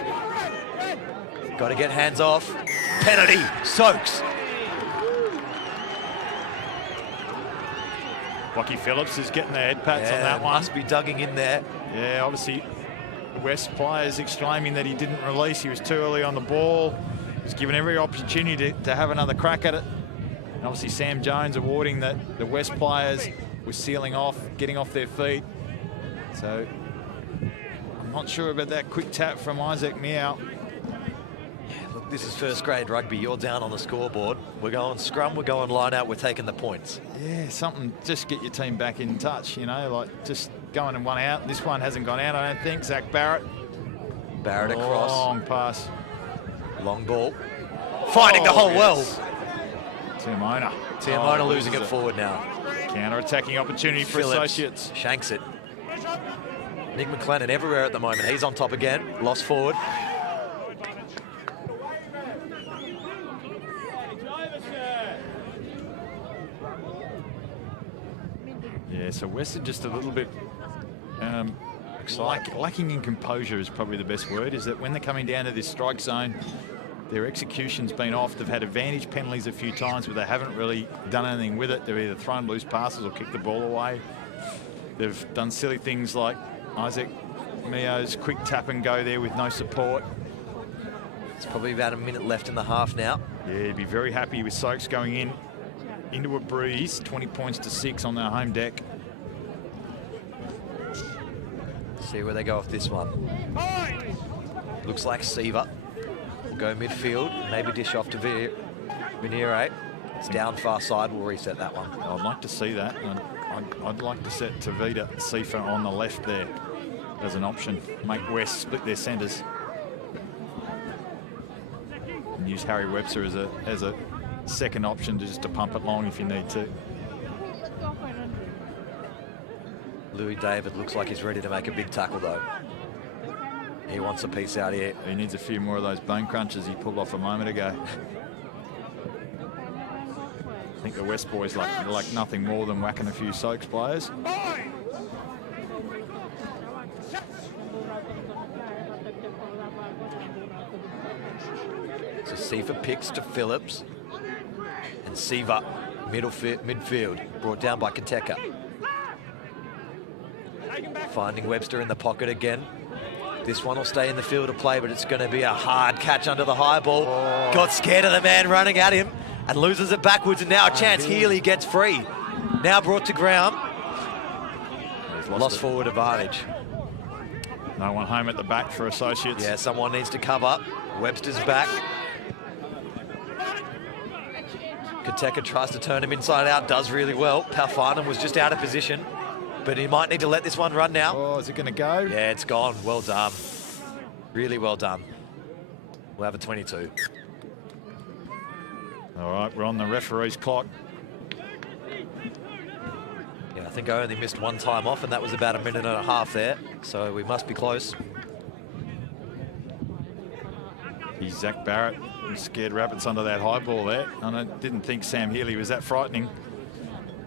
Got to get hands off. Penalty. Soaks. Lockie Phillips is getting the head pats on that one. Must be dugging in there. Yeah, obviously, West players exclaiming that he didn't release. He was too early on the ball. He was given every opportunity to have another crack at it. And obviously, Sam Jones awarding that the West players were sealing off, getting off their feet. So, I'm not sure about that quick tap from Isaac Meow. Look, this is first grade rugby. You're down on the scoreboard. We're going scrum, we're going line out, we're taking the points. Yeah, something, just get your team back in touch, you know, like just going and one out. This one hasn't gone out, I don't think. Zach Barrett. Barrett across. Long pass. Long ball. Finding the hole well. Tiamona losing it forward now. Counter-attacking opportunity for Associates. Shanks it. Nick McLennan everywhere at the moment. He's on top again. Lost forward. Yeah, so West are just a little bit lacking in composure is probably the best word, is that when they're coming down to this strike zone, their execution's been off. They've had advantage penalties a few times, but they haven't really done anything with it. They've either thrown loose passes or kicked the ball away. They've done silly things like Isaac Meo's quick tap and go there with no support. It's probably about a minute left in the half now. Yeah, he'd be very happy with Soaks going into a breeze. 20 points to 6 on their home deck. See where they go with this one. Looks like Seaver. Go midfield, maybe dish off to Venere. It's down far side, we'll reset that one. I'd like to see that. I'd like to set Tavita Sifa on the left there as an option. Make West split their centres. And use Harry Webster as a second option to pump it long if you need to. Louis David looks like he's ready to make a big tackle though. He wants a piece out here. He needs a few more of those bone crunches he pulled off a moment ago. I think the West boys like nothing more than whacking a few Soaks players. So Sifa picks to Phillips. And Siva, midfield, brought down by Kateka. Finding Webster in the pocket again. This one will stay in the field of play, but it's going to be a hard catch under the high ball. Oh. Got scared of the man running at him and loses it backwards, and now a chance. Healy gets free. Now brought to ground. Lost forward advantage. No one home at the back for Associates. Yeah, someone needs to cover. Webster's back. Kateka tries to turn him inside out, does really well. Palfarnham was just out of position, but he might need to let this one run now. Oh, is it going to go? Yeah, it's gone. Well done. Really well done. We'll have a 22. All right, we're on the referee's clock. Yeah, I think I only missed one time off, and that was about a minute and a half there, so we must be close. He's Zach Barrett. He scared rabbits under that high ball there. I didn't think Sam Healy was that frightening.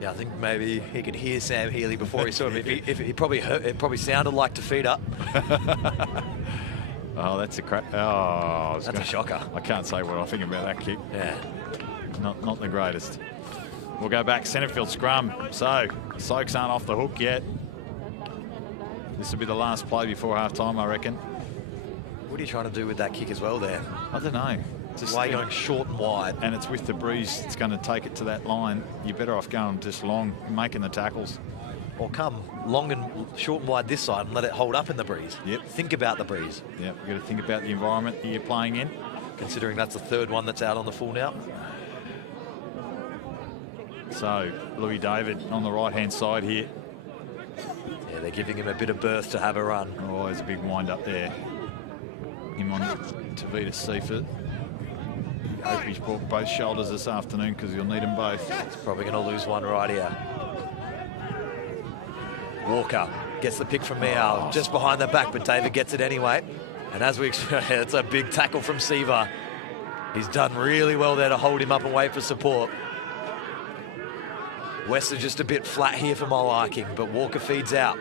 Yeah, I think maybe he could hear Sam Healy before he saw him. If he probably heard, it probably sounded like Tafita. Oh, that's a crap. Oh, That's a shocker. I can't say what I think about that kick. Yeah. Not the greatest. We'll go back centre field scrum. So Soaks aren't off the hook yet. This will be the last play before half time, I reckon. What are you trying to do with that kick as well there? I don't know. Just Why are you going short and wide? And it's with the breeze. It's going to take it to that line. You're better off going just long, making the tackles. Or come long and short and wide this side and let it hold up in the breeze. Yep. Think about the breeze. Yep, you've got to think about the environment that you're playing in. Considering that's the third one that's out on the full now. So Louis David on the right-hand side here. Yeah, they're giving him a bit of berth to have a run. Oh, there's a big wind up there. Him on Tavita Seifert. Hope he's brought both shoulders this afternoon because he'll need them both. He's probably going to lose one right here. Walker gets the pick from Meow, just behind the back, but David gets it anyway. And as we expect, it's a big tackle from Seaver. He's done really well there to hold him up and wait for support. West are just a bit flat here for my liking, but Walker feeds out.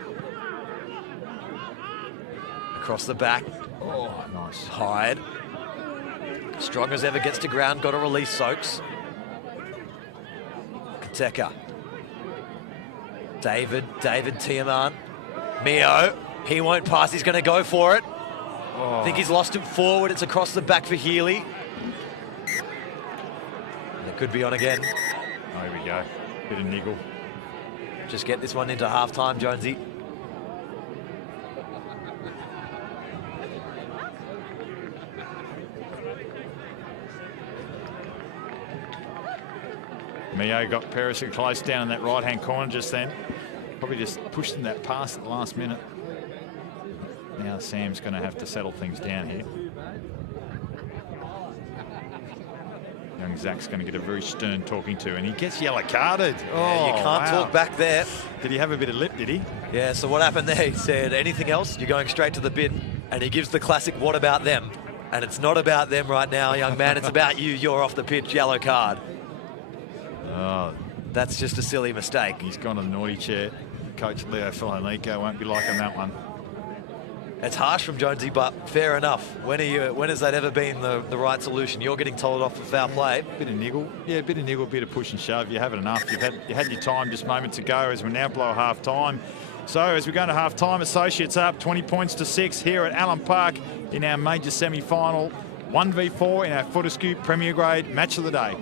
Across the back. Oh, nice. Hyde. Strong as ever gets to ground, got to release Soaks. Kateka. David Tiaman. Mio, he won't pass, he's going to go for it. I think he's lost him forward, it's across the back for Healy. And it could be on again. Oh, here we go. Bit of niggle. Just get this one into half-time, Jonesy. Mio got Perisic close down in that right-hand corner just then. Probably just pushed him that pass at the last minute. Now Sam's going to have to settle things down here. Young Zach's going to get a very stern talking to, and he gets yellow carded. Yeah, you can't talk back there. Did he have a bit of lip, did he? Yeah, so what happened there, he said, anything else? You're going straight to the bin. And he gives the classic, what about them? And it's not about them right now, young man. It's about you. You're off the pitch, yellow card. Oh, that's just a silly mistake. He's gone to the naughty chair. Coach Leo Filonico won't be liking that one. It's harsh from Jonesy, but fair enough. When has that ever been the right solution? You're getting told off for foul play. Bit of niggle. Yeah, bit of niggle, bit of push and shove. You haven't enough. You had your time just moments ago as we now blow half time. So as we go into half time, Associates up 20 points to 6 here at Allen Park in our major semi-final. 1v4 in our Fortescue Premier Grade match of the day.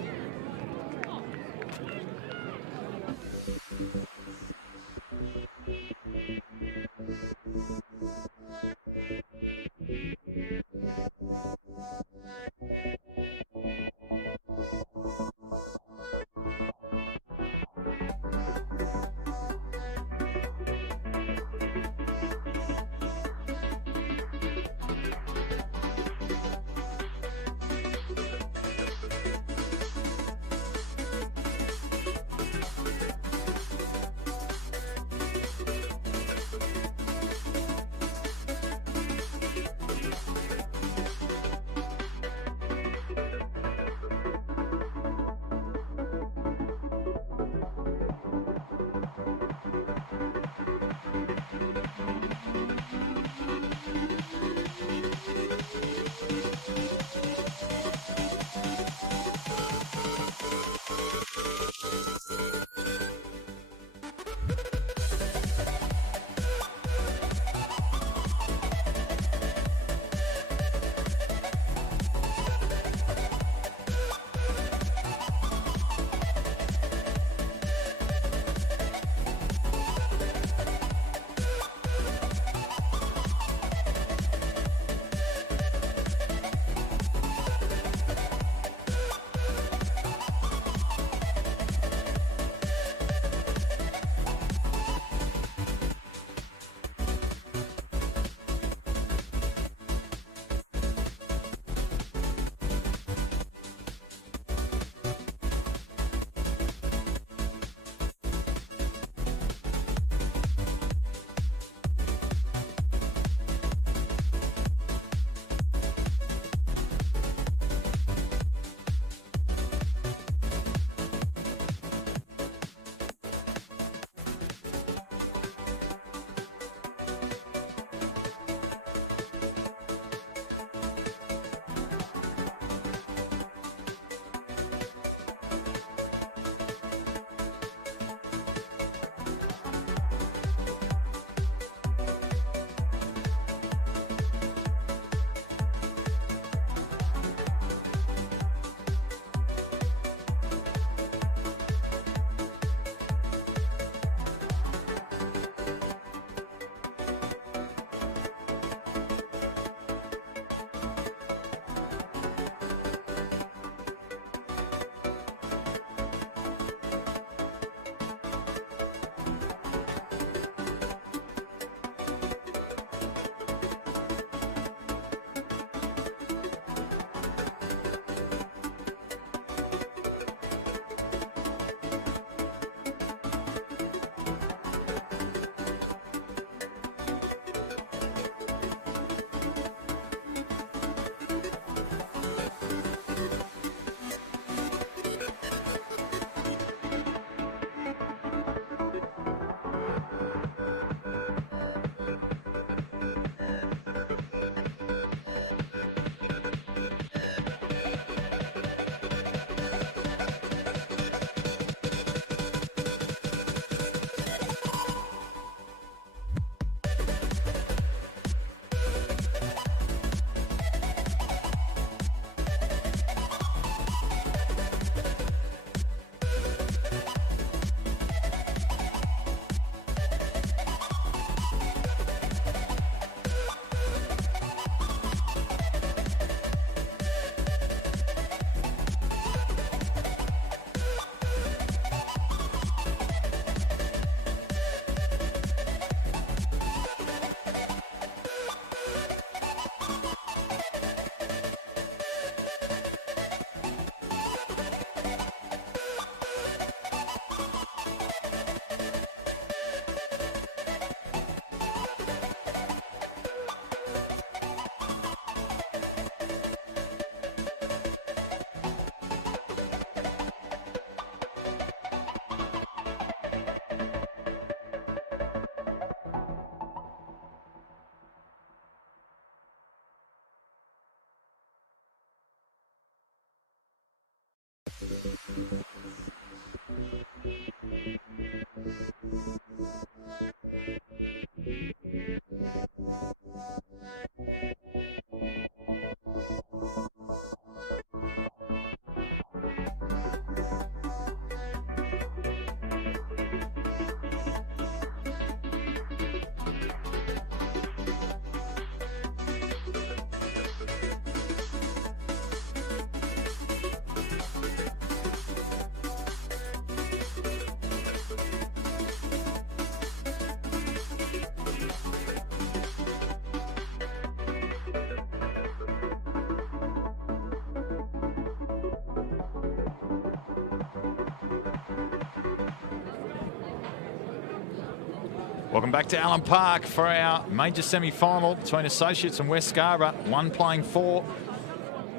Welcome back to Allen Park for our major semi-final between Associates and West Scarborough. One playing 4.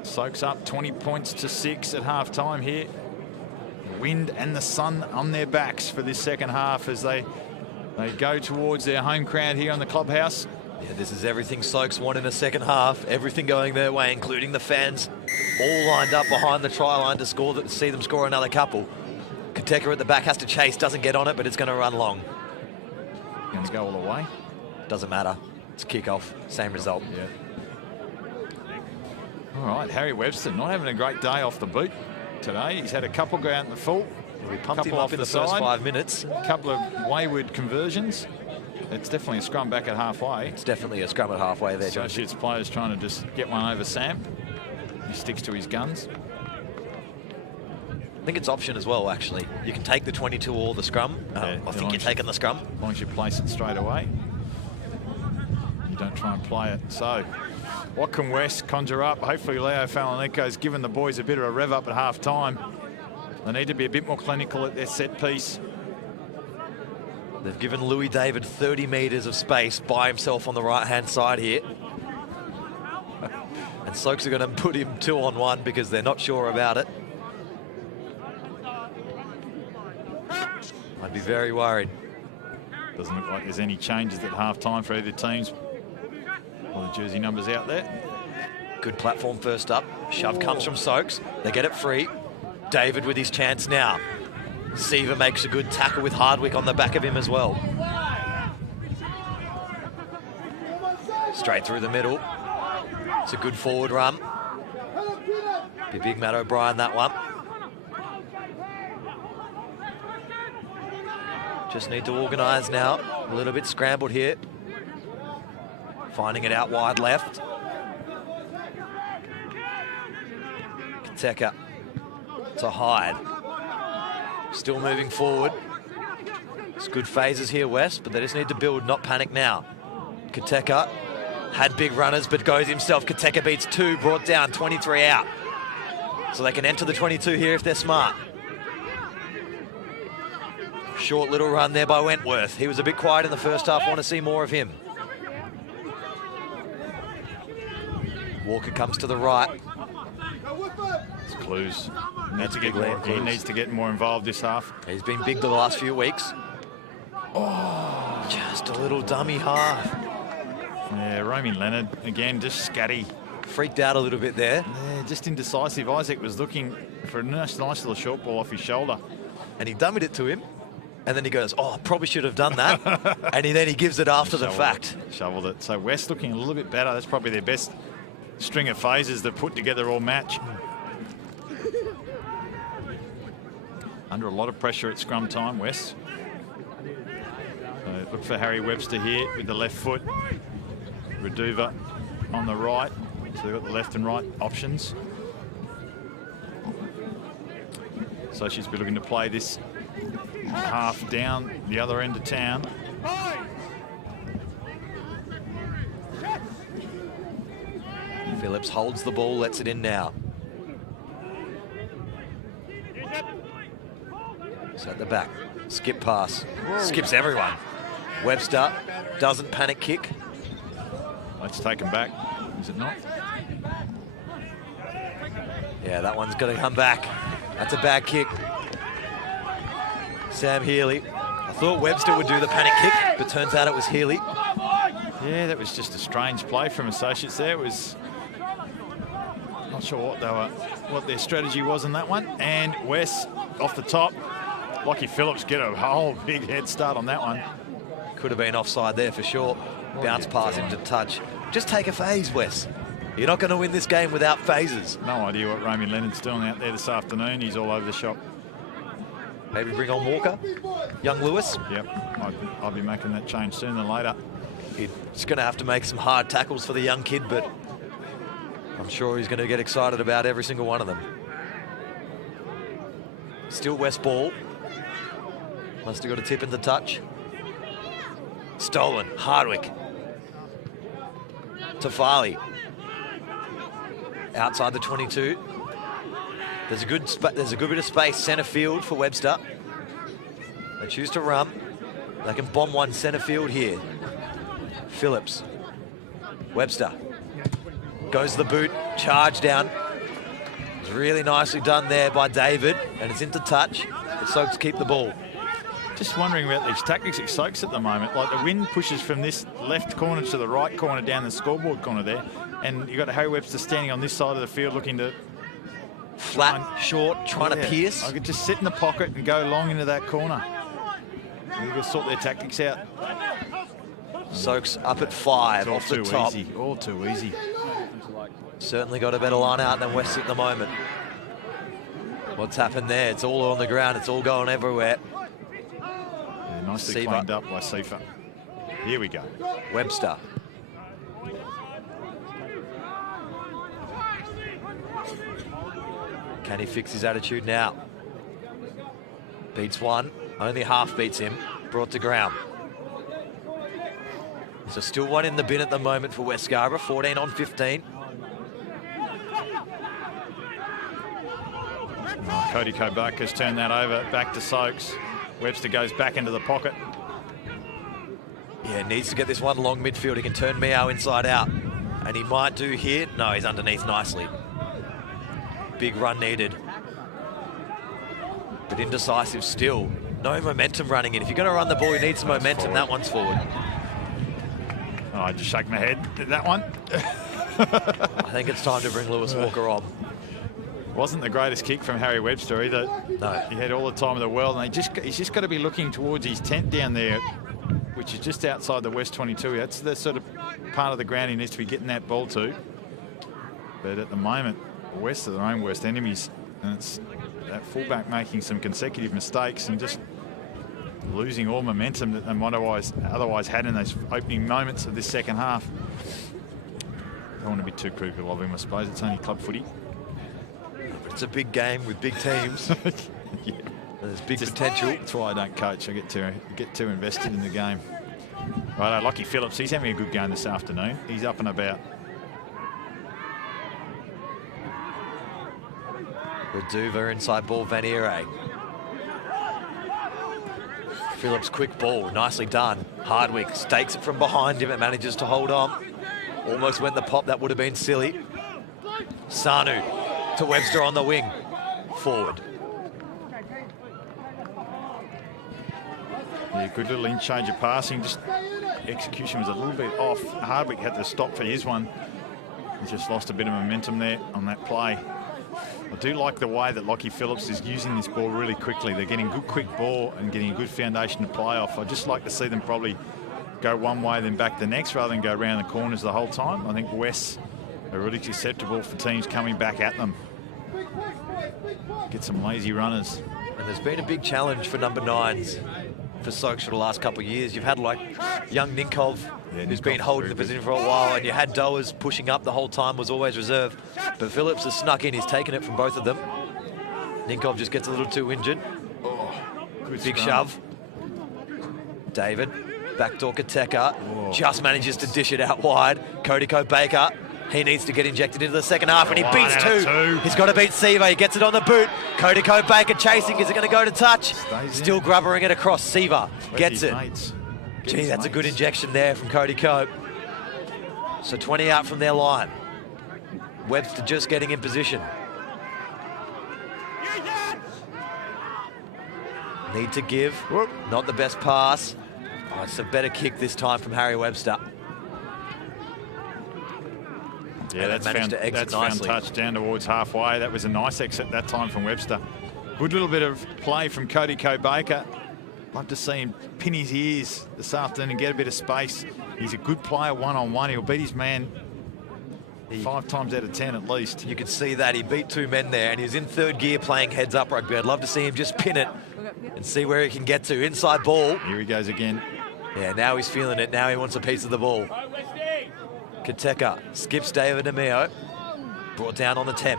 Soaks up 20 points to 6 at half-time here. The wind and the sun on their backs for this second half as they go towards their home crowd here on the clubhouse. Yeah, this is everything Soaks want in a second half. Everything going their way, including the fans all lined up behind the try line to see them score another couple. Kateka at the back has to chase, doesn't get on it, but it's going to run long. Going to go all the way. Doesn't matter. It's kick-off. Same result. Yeah. All right, Harry Webster not having a great day off the boot today. He's had a couple go out in the full. We pumped him up in the first 5 minutes. A couple of wayward conversions. It's definitely a scrum back at halfway. It's definitely a scrum at halfway there, John. Associates players trying to just get one over Sam. He sticks to his guns. I think it's option as well, actually. You can take the 22 or the scrum. I think you're taking the scrum. As long as you place it straight away. You don't try and play it. So, what can West conjure up? Hopefully Leo Falanico's given the boys a bit of a rev up at half-time. They need to be a bit more clinical at their set piece. They've given Louis David 30 metres of space by himself on the right-hand side here. And Soaks are going to put him 2-on-1 because they're not sure about it. I'd be very worried. Doesn't look like there's any changes at half-time for either teams. All the jersey numbers out there. Good platform first up. Shove comes from Soaks. They get it free. David with his chance now. Seaver makes a good tackle with Hardwick on the back of him as well. Straight through the middle. It's a good forward run. Be big Matt O'Brien, that one. Just need to organise now. A little bit scrambled here. Finding it out wide left. Kateka to Hyde. Still moving forward. It's good phases here, West, but they just need to build, not panic now. Kateka had big runners, but goes himself. Kateka beats 2, brought down, 23 out. So they can enter the 22 here if they're smart. Short little run there by Wentworth. He was a bit quiet in the first half. Want to see more of him. Walker comes to the right. It's Clues. He needs to get more involved this half. He's been big the last few weeks. Oh, just a little dummy half. Yeah, Romy Leonard, again, just scatty. Freaked out a little bit there. Yeah, just indecisive. Isaac was looking for a nice little short ball off his shoulder. And he dummied it to him. And then he goes, oh, probably should have done that. And then he gives it after the fact. Shoveled it. So West looking a little bit better. That's probably their best string of phases they've put together all match. Under a lot of pressure at scrum time, West. So look for Harry Webster here with the left foot. Reduva on the right. So they've got the left and right options. So she's been looking to play this half down the other end of town. Phillips holds the ball, lets it in now. It's at the back. Skip pass. Skips everyone. Webster doesn't panic kick. That's taken back, is it not? Yeah, that one's got to come back. That's a bad kick. Sam Healy. I thought Webster would do the panic kick, but turns out it was Healy. Yeah, that was just a strange play from Associates there. It was not sure what their strategy was in that one. And West off the top. Lockie Phillips get a whole big head start on that one. Could have been offside there for sure. Bounce pass into touch. Just take a phase, Wes. You're not going to win this game without phases. No idea what Romy Leonard's doing out there this afternoon. He's all over the shop. Maybe bring on Walker. Young Lewis. Yep, I'll be making that change sooner than later. He's going to have to make some hard tackles for the young kid, but I'm sure he's going to get excited about every single one of them. Still West ball. Must have got a tip into touch. Stolen. Hardwick. To Farley. Outside the 22. There's a good bit of space centre field for Webster. They choose to run. They can bomb one centre field here. Phillips. Webster. Goes to the boot. Charge down. It's really nicely done there by David. And it's into touch. The Soaks keep the ball. Just wondering about these tactics at Soaks at the moment. Like the wind pushes from this left corner to the right corner down the scoreboard corner there. And you've got Harry Webster standing on this side of the field looking to... Flat, short, trying to pierce. I could just sit in the pocket and go long into that corner. You've got to sort their tactics out. Soaks up at 5 off the top. Easy. All too easy. Certainly got a better line out than West at the moment. What's happened there? It's all on the ground. It's all going everywhere. Yeah, nicely cleaned up by Sifa. Here we go. Webster. Can he fix his attitude now? Beats one. Only half beats him. Brought to ground. So still one in the bin at the moment for West Scarborough. 14 on 15. Oh, Cody Kobach has turned that over back to Soaks. Webster goes back into the pocket. Yeah, needs to get this one long midfield. He can turn Meow inside out. And he might do here. No, he's underneath nicely. Big run needed. But indecisive still. No momentum running in. If you're going to run the ball, you need some momentum. That one's forward. Oh, I just shake my head at that one. I think it's time to bring Lewis Walker on. Wasn't the greatest kick from Harry Webster either. No. He had all the time in the world, and he's just got to be looking towards his tent down there, which is just outside the West 22. That's the sort of part of the ground he needs to be getting that ball to. But at the moment, West are their own worst enemies, and it's that fullback making some consecutive mistakes and just losing all momentum that they might otherwise had in those opening moments of this second half. Don't want to be too critical of him, I suppose. It's only club footy. But it's a big game with big teams. Yeah. There's big potential. That's why I don't coach. I get too invested in the game. Right, Lockie Phillips, he's having a good game this afternoon. He's up and about. Reduva inside ball, Vaniere. Phillips quick ball, nicely done. Hardwick stakes it from behind him, it manages to hold on. Almost went the pop, that would have been silly. Sanu to Webster on the wing. Forward. Yeah, good little in-change of passing. Just execution was a little bit off. Hardwick had to stop for his one. He just lost a bit of momentum there on that play. I do like the way that Lockie Phillips is using this ball really quickly. They're getting good quick ball and getting a good foundation to play off. I'd just like to see them probably go one way then back the next rather than go around the corners the whole time. I think West are really susceptible for teams coming back at them. Get some lazy runners. And there's been a big challenge for number 9s for Soaks for the last couple of years. You've had like young Ninkov, who's been holding the position for a while, and you had Doers pushing up the whole time, was always reserve. But Phillips has snuck in, he's taken it from both of them. Ninkov just gets a little too injured. Big shove. David, backdoor Kateka, just manages to dish it out wide. Cody Baker, he needs to get injected into the second half, and he beats two. He's got to beat Seaver, he gets it on the boot. Cody Baker chasing, is it going to go to touch? Still grubbering it across, Seaver gets it. Gee, that's a good injection there from Cody Cope. So 20 out from their line. Webster just getting in position. Need to give. Not the best pass. Oh, it's a better kick this time from Harry Webster. Yeah, and managed to exit that's found nicely. touch down towards halfway. That was a nice exit that time from Webster. Good little bit of play from Cody Baker. Love to see him pin his ears this afternoon and get a bit of space. He's a good player one-on-one. He'll beat his man 5 times out of 10 at least. You could see that. He beat 2 men there, and he was in third gear playing heads-up rugby. I'd love to see him just pin it and see where he can get to. Inside ball. Here he goes again. Yeah, now he's feeling it. Now he wants a piece of the ball. Kateka skips David Ameo. Brought down on the 10.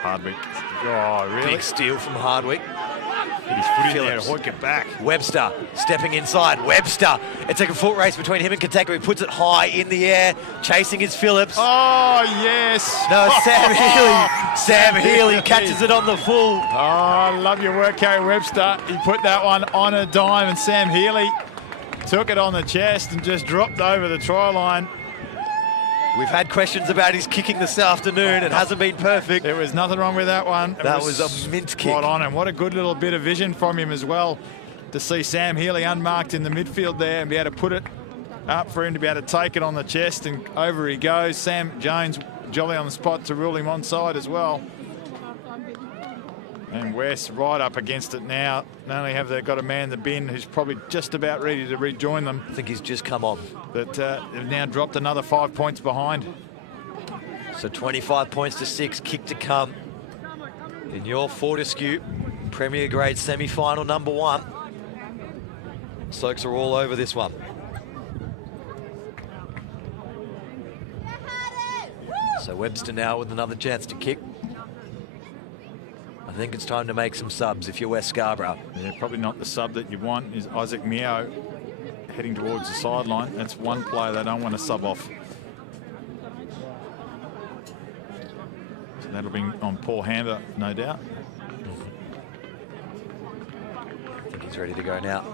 Hardwick. Oh, really? Big steal from Hardwick. Get his foot in there Phillips. to hoik it back. Webster stepping inside. Webster. It's like a foot race between him and Kateka. He puts it high in the air, chasing his Phillips. Oh, yes. No, Sam Healy. Sam Healy catches it on the full. Oh, I love your work, Harry Webster. He put that one on a dime, and Sam Healy took it on the chest and just dropped over the try line. We've had questions about his kicking this afternoon. It hasn't been perfect. There was nothing wrong with that one. That was a mint kick. Spot on, and what a good little bit of vision from him as well to see Sam Healy unmarked in the midfield there and be able to put it up for him to be able to take it on the chest, and over he goes. Sam Jones jolly on the spot to rule him onside as well. And West right up against it now. Not only have they got a man in the bin who's probably just about ready to rejoin them, I think he's just come on. but they've now dropped another 5 points behind. So 25 points to 6, kick to come in your Fortescue Premier Grade semi-final number 1. Soaks are all over this one. So Webster now with another chance to kick. I think it's time to make some subs if you're West Scarborough. Yeah, probably not the sub that you want is Isaac Mio heading towards the sideline. That's one player they don't want to sub off. So that'll be on Paul Hamber, no doubt. I think he's ready to go now.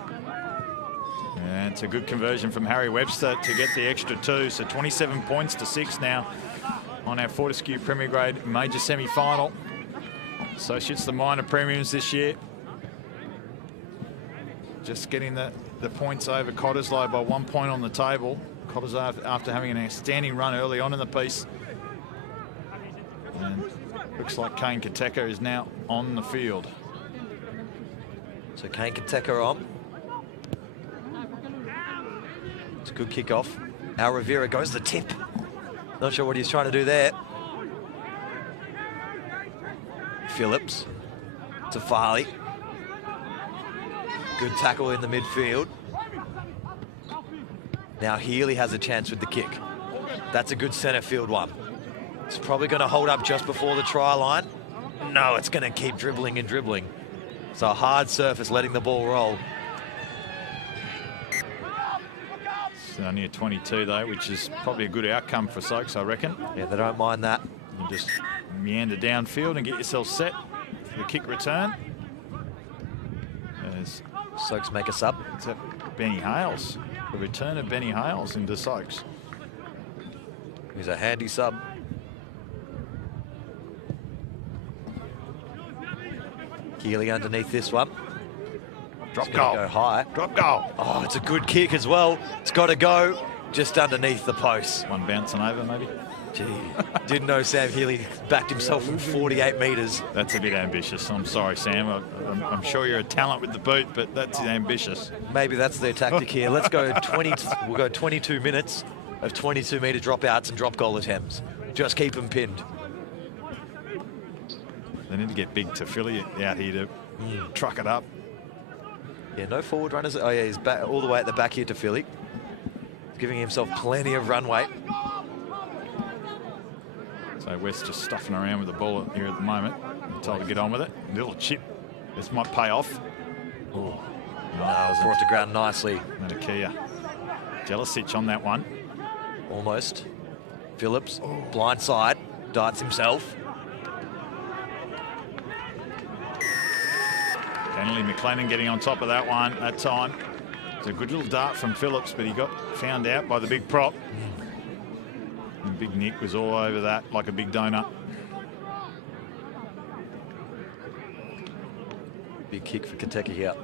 And it's a good conversion from Harry Webster to get the extra 2. So 27 points to 6 now on our Fortescue Premier Grade major semi-final. Associates the minor premiums this year. Just getting the points over Cottesloe by 1 point on the table. Cottesloe after having an outstanding run early on in the piece. And looks like Kane Kateka is now on the field. So Kane Kateka on. It's a good kick-off. Al Rivera goes the tip. Not sure what he's trying to do there. Phillips to Farley. Good tackle in the midfield. Now Healy has a chance with the kick. That's a good centre field one. It's probably going to hold up just before the try line. No, it's going to keep dribbling and dribbling. So a hard surface letting the ball roll. It's only a 22 though, which is probably a good outcome for Soaks, I reckon. Yeah, they don't mind that. You just meander downfield and get yourself set for the kick return. As Soaks make a sub. it's at Benny Hales. The return of Benny Hales into Soaks. He's a handy sub. Healy underneath this one. Drop It's gonna goal. go high. Drop goal. Oh, it's a good kick as well. It's got to go just underneath the post. One bouncing over maybe. Gee, didn't know Sam Healy backed himself from 48 metres. That's a bit ambitious. I'm sorry, Sam. I'm sure you're a talent with the boot, but that's ambitious. Maybe that's their tactic here. Let's go 20. We'll go 22 minutes of 22-metre dropouts and drop goal attempts. Just keep them pinned. They need to get big to Philly out here to truck it up. Yeah, no forward runners. Oh, yeah, he's back all the way at the back here to Philly. He's giving himself plenty of runway. So West just stuffing around with the ball here at the moment. I'm told to get on with it. Little chip. This might pay off. Oh, No, it's brought to ground nicely. Matakia. Jelicic on that one. Almost. Phillips, blind side, darts himself. Kennelly McLennan getting on top of that one that time. It's a good little dart from Phillips, but he got found out by the big prop. And Big Nick was all over that like a big donut. Big kick for Kateka here.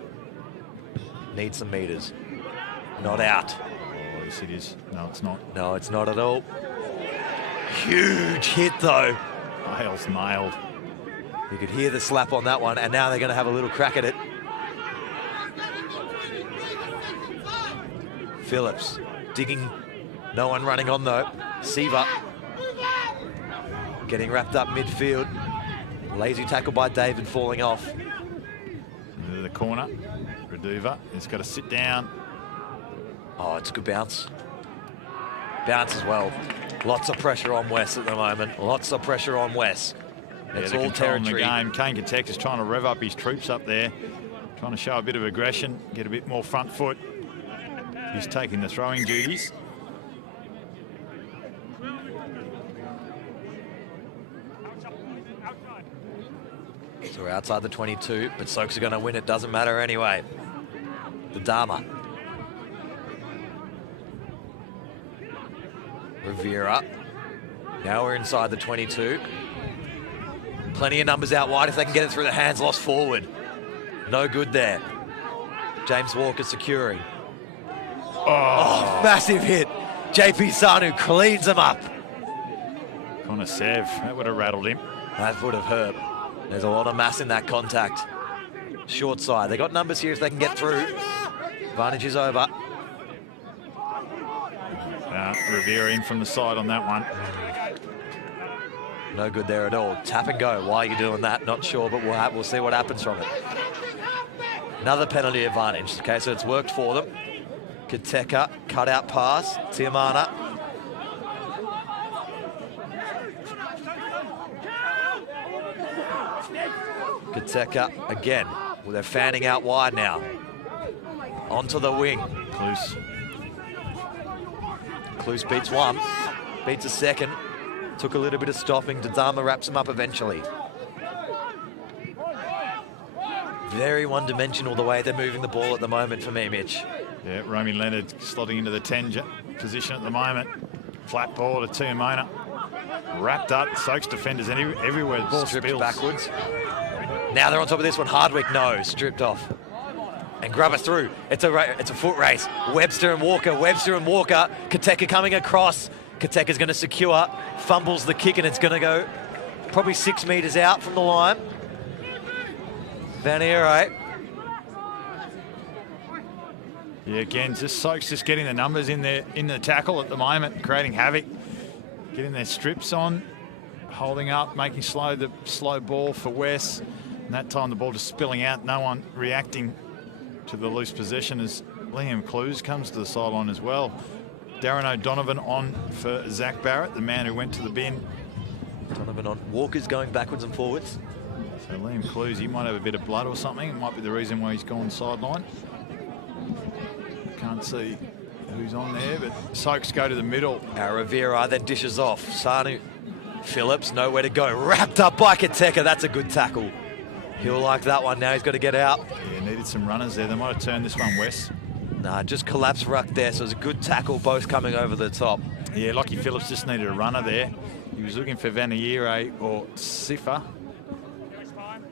Needs some meters. Not out. Oh, yes, it is. No, it's not. No, it's not at all. Huge hit, though. Hale's nailed. You could hear the slap on that one, and now they're going to have a little crack at it. Phillips digging. No one running on, though. Seaver getting wrapped up midfield. Lazy tackle by David, falling off. Into the corner. Reduva has got to sit down. Oh, it's a good bounce. Bounce as well. Lots of pressure on Wes at the moment. Lots of pressure on Wes. It's all territory. The game. Kane Katek is trying to rev up his troops up there, trying to show a bit of aggression, get a bit more front foot. He's taking the throwing duties. So we're outside the 22, but Soaks are going to win. It doesn't matter anyway. The Dharma. Rivera. Now we're inside the 22. Plenty of numbers out wide if they can get it through the hands. Lost forward. No good there. James Walker securing. Oh, massive hit. JP Sanu cleans him up. Connor Sev, that would have rattled him. That would have hurt. There's a lot of mass in that contact. Short side. They got numbers here if they can get through. Advantage is over. Rivera in from the side on that one. No good there at all. Tap and go. Why are you doing that? Not sure, but we'll see what happens from it. Another penalty advantage. Okay, so it's worked for them. Kateka, cut out pass. Tiamana. Kateka again. Well, they're fanning out wide now. Onto the wing. Cluse beats one. Beats a second. Took a little bit of stopping. Dodama wraps him up eventually. Very one-dimensional the way they're moving the ball at the moment for me, Mitch. Yeah, Romy Leonard slotting into the 10 position at the moment. Flat ball to Tiamona. Wrapped up. Soaks defenders everywhere. The ball stripped spills. Backwards. Now they're on top of this one. Hardwick, no. Stripped off. And grab it through. It's a foot race. Webster and Walker. Kateka coming across. Kateka's going to secure. Fumbles the kick, and it's going to go probably 6 metres out from the line. Vaniere. Yeah, again, Soaks just getting the numbers in the tackle at the moment, creating havoc. Getting their strips on, holding up, making the slow ball for Wes. And that time the ball just spilling out, no one reacting to the loose possession as Liam Clues comes to the sideline as well. Darren O'Donovan on for Zach Barrett, the man who went to the bin. Donovan on. Walker's going backwards and forwards. So Liam Clues, he might have a bit of blood or something. It might be the reason why he's gone sideline. Can't see who's on there, but Soaks go to the middle. Rivera then dishes off. Sanu. Phillips, nowhere to go. Wrapped up by Kateka. That's a good tackle. He'll like that one. Now he's got to get out. Yeah, needed some runners there. They might have turned this one west. Nah, just collapsed ruck there, so it was a good tackle, both coming over the top. Yeah, Lockie Phillips just needed a runner there. He was looking for Vaniere or Sifa.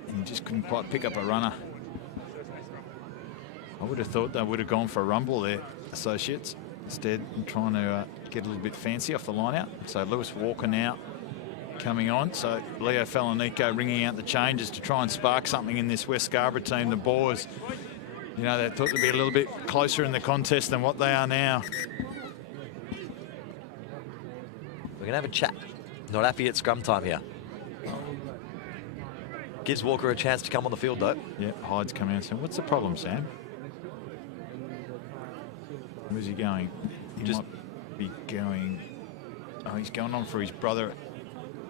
And he just couldn't quite pick up a runner. I would have thought they would have gone for a rumble there, Associates. Instead, trying to get a little bit fancy off the line out. So Lewis Walker now coming on. So Leo Falanico ringing out the changes to try and spark something in this West Scarborough team. The Boers, you know, they thought they'd be a little bit closer in the contest than what they are now. We're going to have a chat. Not happy at scrum time here. Gives Walker a chance to come on the field, though. Yeah, Hyde's coming out saying, what's the problem, Sam? Where's he going? He might be going... Oh, he's going on for his brother,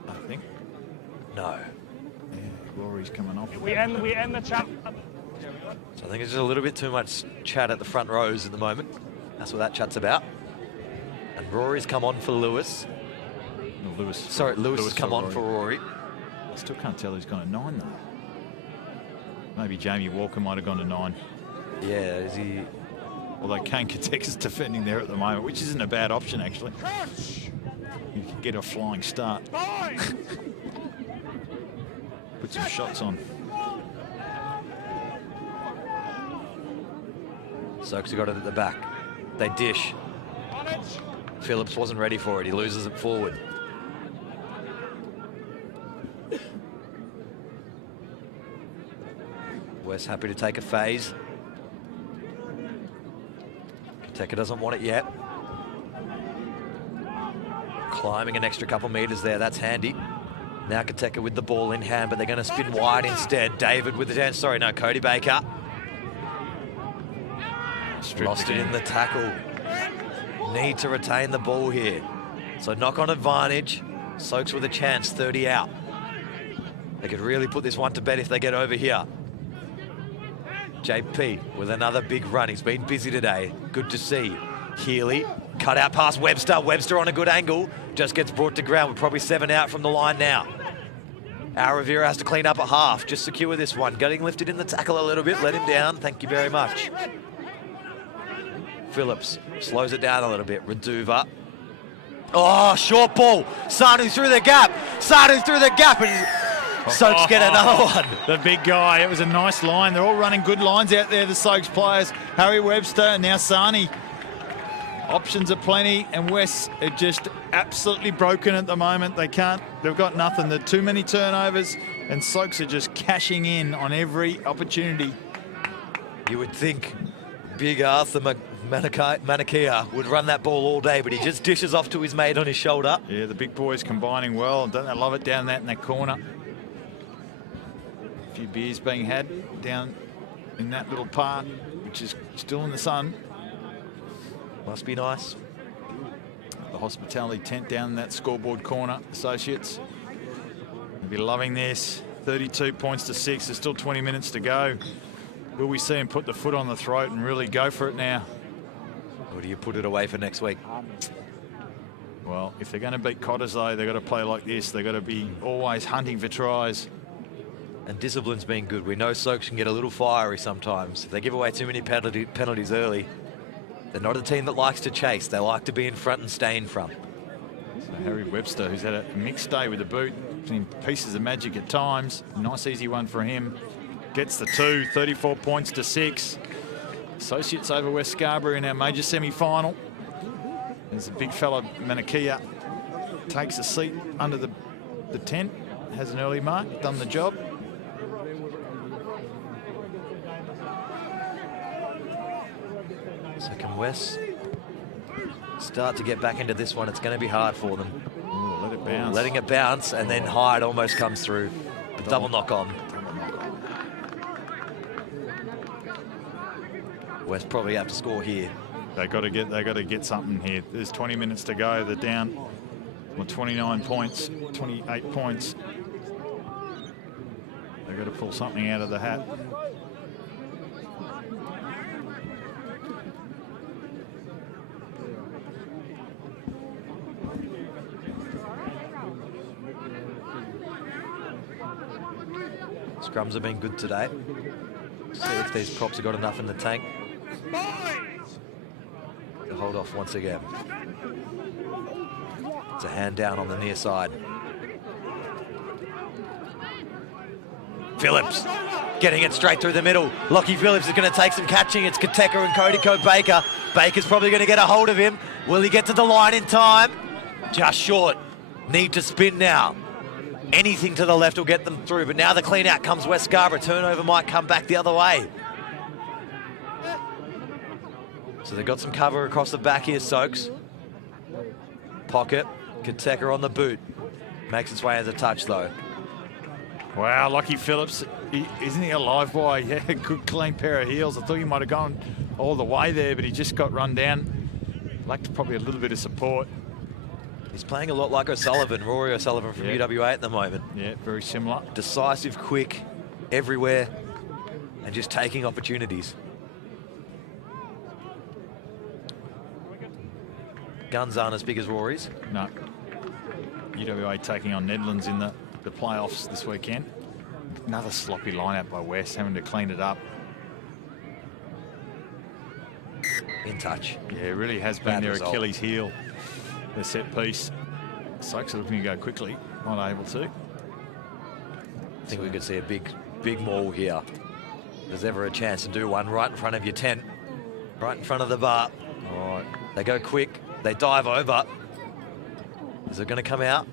I think. No. Yeah, Rory's coming off. We end the chat. So I think it's just a little bit too much chat at the front rows at the moment. That's what that chat's about. And Rory's come on for Lewis. No, Lewis has come on for Rory. I still can't tell who's gone to 9, though. Maybe Jamie Walker might have gone to 9. Yeah, is he... Although Kane Katek's defending there at the moment, which isn't a bad option, actually. You can get a flying start. Put some shots on. Soaks got it at the back. They dish. Phillips wasn't ready for it. He loses it forward. West happy to take a phase. Teka doesn't want it yet. Climbing an extra couple metres there, that's handy. Now Kateka with the ball in hand, but they're going to spin wide instead. David with the chance. Sorry, no, Cody Baker. Lost it in the tackle. Need to retain the ball here. So knock on advantage. Soaks with a chance, 30 out. They could really put this one to bed if they get over here. JP with another big run. He's been busy today. Good to see. Healy, cut out past Webster. Webster on a good angle. Just gets brought to ground. We're probably 7 out from the line now. Al Rivera has to clean up at half. Just secure this one. Getting lifted in the tackle a little bit. Let him down. Thank you very much. Phillips slows it down a little bit. Reduva. Oh, short ball. Sanu through the gap. Sanu through the gap. And Soaks get another one. The big guy. It was a nice line. They're all running good lines out there, the Soaks players. Harry Webster and now Sani. Options are plenty, and West are just absolutely broken at the moment. They've got nothing. There are too many turnovers, and Soaks are just cashing in on every opportunity. You would think big Arthur Manakia would run that ball all day, but he just dishes off to his mate on his shoulder. Yeah, the big boys combining well. Don't they love it down in that corner? A few beers being had down in that little part, which is still in the sun. Must be nice. The hospitality tent down in that scoreboard corner, associates. They'll be loving this. 32 points to 6. There's still 20 minutes to go. Will we see him put the foot on the throat and really go for it now? Or do you put it away for next week? Well, if they're going to beat Cotters, though, they've got to play like this. They've got to be always hunting for tries. And discipline's been good. We know Soaks can get a little fiery sometimes. If they give away too many penalties early, they're not a team that likes to chase. They like to be in front and stay in front. So Harry Webster, who's had a mixed day with the boot, in pieces of magic at times. Nice easy one for him. Gets the 2, 34 points to 6. Associates over West Scarborough in our major semi-final. There's a big fella, Manakia, takes a seat under the tent, has an early mark, done the job. So can West start to get back into this one? It's going to be hard for them. Ooh, let it bounce. Letting it bounce, and then Hyde almost comes through. But double knock on. West probably have to score here. They got to get something here. There's 20 minutes to go. They're down 29 points, 28 points. They've got to pull something out of the hat. Scrums have been good today. See if these props have got enough in the tank to hold off once again. It's a hand down on the near side. Phillips getting it straight through the middle. Lockie Phillips is going to take some catching. It's Kateka and Cody Baker. Baker's probably going to get a hold of him. Will he get to the line in time? Just short. Need to spin now. Anything to the left will get them through, but now the clean out comes West Scarborough. Turnover might come back the other way. So they've got some cover across the back here, Soaks. Pocket, Kateka on the boot. Makes its way as a touch though. Wow, Lockie Phillips, isn't he a live wire? Yeah, good clean pair of heels. I thought he might have gone all the way there, but he just got run down. Lacked probably a little bit of support. He's playing a lot like O'Sullivan, Rory O'Sullivan from UWA at the moment. Yeah, very similar. Decisive, quick, everywhere, and just taking opportunities. Guns aren't as big as Rory's. No. UWA taking on Nedlands in the playoffs this weekend. Another sloppy lineup by West, having to clean it up. In touch. Yeah, it really has been Bad their result. Achilles heel. The set piece. Soaks are looking to go quickly, not able to. I think we could see a big maul here. If there's ever a chance to do one right in front of your tent, right in front of the bar. All right. They go quick, they dive over. Is it going to come out?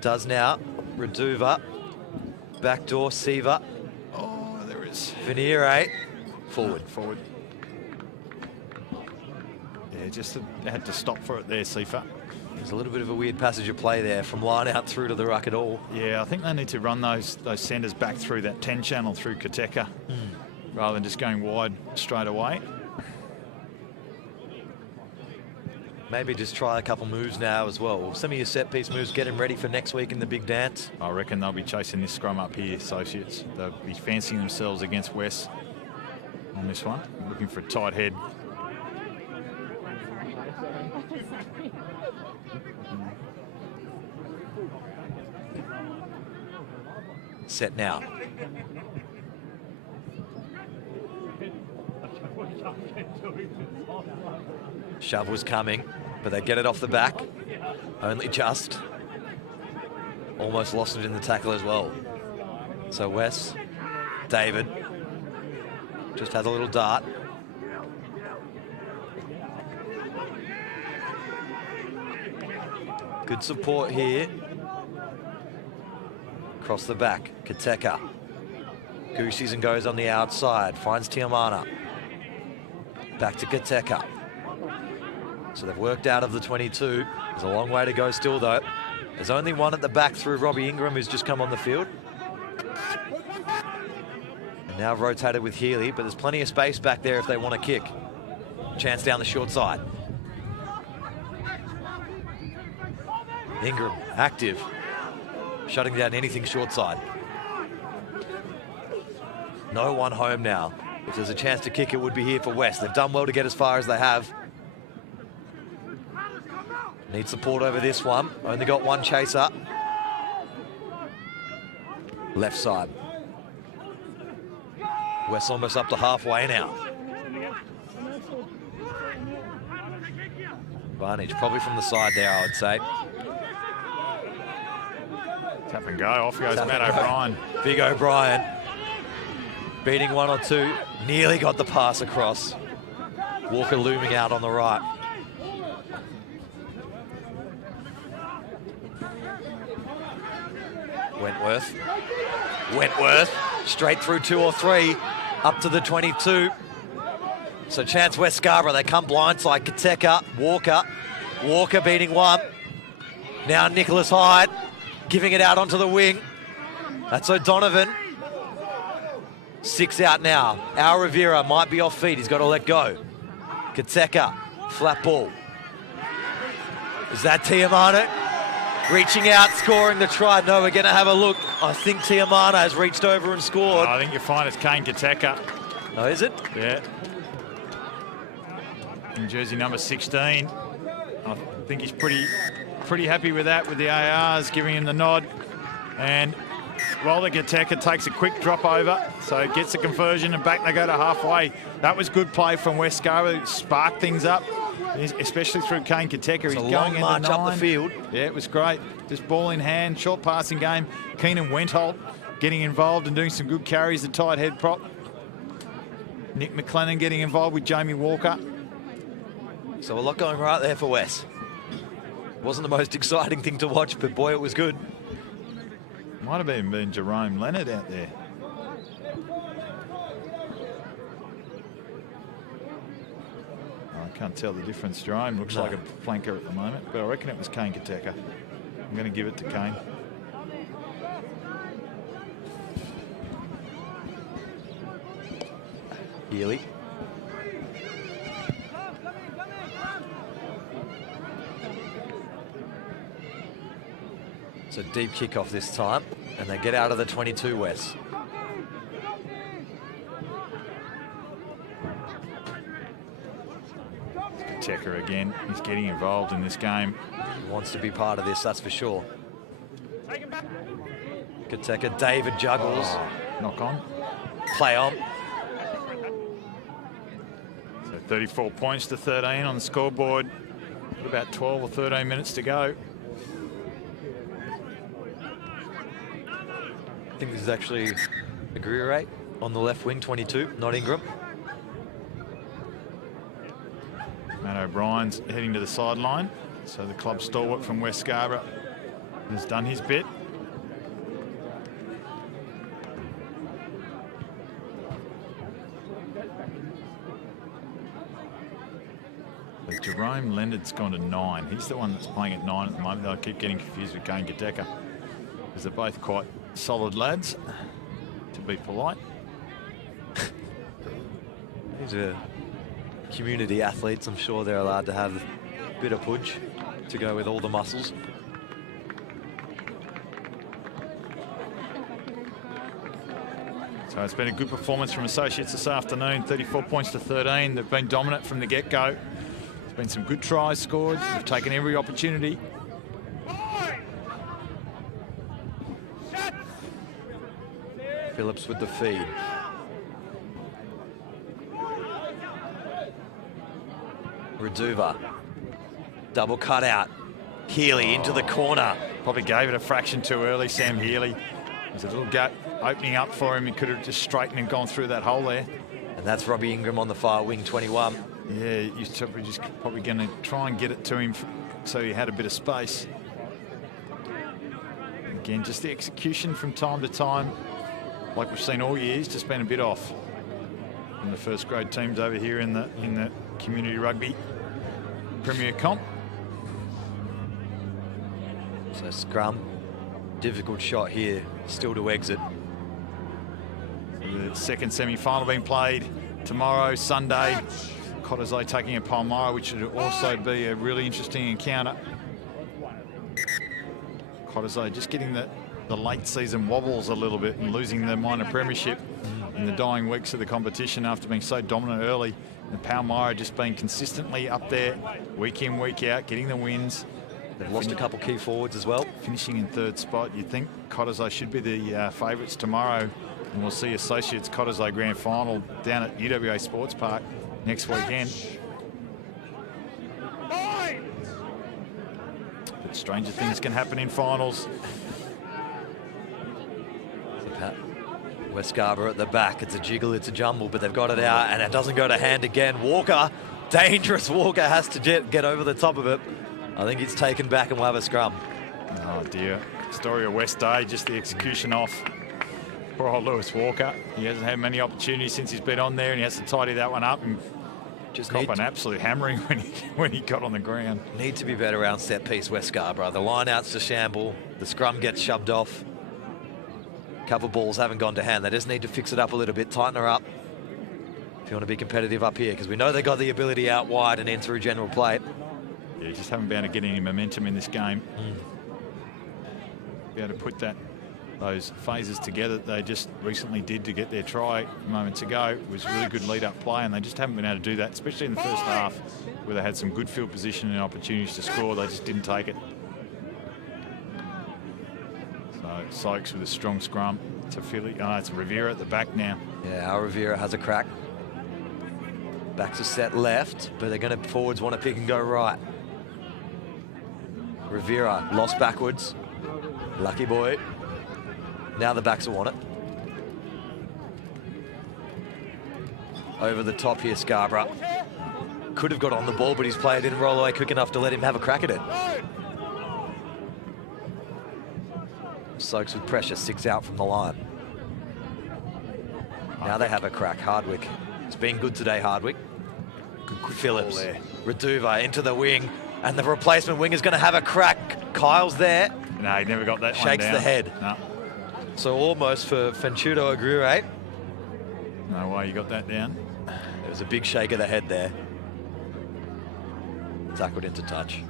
Does now. Reduva. Backdoor, Siva. Oh, there is. Veneer, eh? Forward. Forward. Yeah, just had to stop for it there, Sifa. There's a little bit of a weird passage of play there from line out through to the ruck at all. Yeah, I think they need to run those centres back through that 10 channel through Kateka rather than just going wide straight away. Maybe just try a couple moves now as well. Some of your set-piece moves, get him ready for next week in the big dance. I reckon they'll be chasing this scrum up here, associates. They'll be fancying themselves against West on this one, looking for a tight head. Set now. Shove was coming, but they get it off the back. Only just. Almost lost it in the tackle as well. So Wes, David, just has a little dart. Good support here. Across the back, Kateka. Goosies and goes on the outside, finds Tiamana. Back to Kateka. So they've worked out of the 22. There's a long way to go still though. There's only one at the back through Robbie Ingram, who's just come on the field. And now rotated with Healy, but there's plenty of space back there if they want to kick. Chance down the short side. Ingram, active. Shutting down anything short side. No one home now. If there's a chance to kick, it would be here for West. They've done well to get as far as they have. Need support over this one. Only got one chaser. Left side. West almost up to halfway now. Advantage probably from the side there, I would say. Tap and go. Off goes Matt O'Brien. Big O'Brien. Beating one or two. Nearly got the pass across. Walker looming out on the right. Wentworth. Straight through 2 or 3. Up to the 22. So chance West Scarborough. They come blindside. Kateka. Walker beating one. Now Nicholas Hyde. Giving it out onto the wing. That's O'Donovan. 6 out now. Al Rivera might be off feet. He's got to let go. Kateka, flat ball. Is that Tiamana? Reaching out, scoring the try. No, we're going to have a look. I think Tiamana has reached over and scored. I think you'll find it's Kane Kateka. Oh, is it? Yeah. In jersey number 16. I think he's pretty happy with that, with the ARs giving him the nod. And Walter Kateka takes a quick drop over, so gets the conversion and back they go to halfway. That was good play from West Scarborough, sparked things up, especially through Kane Kateka. He's going in march up the field. Yeah, it was great. Just ball in hand, short passing game. Keenan Wentholt getting involved and doing some good carries, the tight head prop. Nick McLennan getting involved with Jamie Walker. So a lot going right there for Wes. Wasn't the most exciting thing to watch, but boy, it was good. Might have been Jerome Leonard out there. I can't tell the difference. Jerome looks like a flanker at the moment, but I reckon it was Kane Kateka. I'm going to give it to Kane. Healy. So deep kickoff this time, and they get out of the 22 West. Kateka again. He's getting involved in this game. He wants to be part of this, that's for sure. Kateka, David juggles. Oh, knock on. Play on. So 34 points to 13 on the scoreboard. Got about 12 or 13 minutes to go. I think this is actually Aguirre on the left wing, 22, not Ingram. Matt O'Brien's heading to the sideline. So the club stalwart from West Scarborough has done his bit. But Jerome Leonard's gone to 9. He's the one that's playing at 9 at the moment. I keep getting confused with Kane Gateka, because they're both quite solid lads, to be polite. These are community athletes. I'm sure they're allowed to have a bit of pudge to go with all the muscles. So it's been a good performance from Associates this afternoon, 34 points to 13. They've been dominant from the get-go. There's been some good tries scored. They've taken every opportunity. Phillips with the feed. Reduva. Double cutout. Healy into the corner. Probably gave it a fraction too early, Sam Healy. There's a little gap opening up for him. He could have just straightened and gone through that hole there. And that's Robbie Ingram on the far wing, 21. Yeah, he's just probably going to try and get it to him so he had a bit of space. Again, just the execution from time to time, like we've seen all year, has just been a bit off in the first grade teams over here in the community rugby Premier Comp. So scrum, difficult shot here, still to exit. The second semi-final being played tomorrow, Sunday. Cottesloe taking a Palmyra, which would also be a really interesting encounter. Cottesloe just getting the late season wobbles a little bit and losing the minor premiership in the dying weeks of the competition after being so dominant early. And Palmyra just being consistently up there week in, week out, getting the wins. They've lost a couple key forwards as well. Finishing in third spot. You'd think Cottesloe should be the favourites tomorrow. And we'll see Associates Cottesloe Grand Final down at UWA Sports Park next weekend. But stranger things can happen in finals. West Scarborough at the back. It's a jiggle, it's a jumble, but they've got it out, and it doesn't go to hand again. Walker, dangerous Walker, has to get over the top of it. I think it's taken back and we'll have a scrum. Oh dear. Story of West Day, just the execution off. Poor old Lewis Walker. He hasn't had many opportunities since he's been on there, and he has to tidy that one up and just cop an absolute hammering when he got on the ground. Need to be better around set piece, West Scarborough. The line out's to shamble. The scrum gets shoved off. Couple balls haven't gone to hand. They just need to fix it up a little bit, tighten her up if you want to be competitive up here, because we know they've got the ability out wide and in through general play. Yeah, just haven't been able to get any momentum in this game. Be able to put those phases together that they just recently did to get their try moments ago. It was really good lead-up play, and they just haven't been able to do that, especially in the first half, where they had some good field position and opportunities to score. They just didn't take it. So Sykes with a strong scrum. It's a Rivera at the back now. Yeah, our Rivera has a crack. Backs are set left, but they're going to forwards want to pick and go right. Rivera lost backwards. Lucky boy. Now the backs will want it. Over the top here, Scarborough. Could have got on the ball, but his player didn't roll away quick enough to let him have a crack at it. Soaks with pressure, 6 out from the line. Now they have a crack. Hardwick. It's been good today, Hardwick. Good Phillips. There. Reduva into the wing, and the replacement wing is going to have a crack. Kyle's there. No, he never got that one Shakes down. the head. No. So almost for Fenchudo Aguirre. No way you got that down. There was a big shake of the head there. Tackled into touch.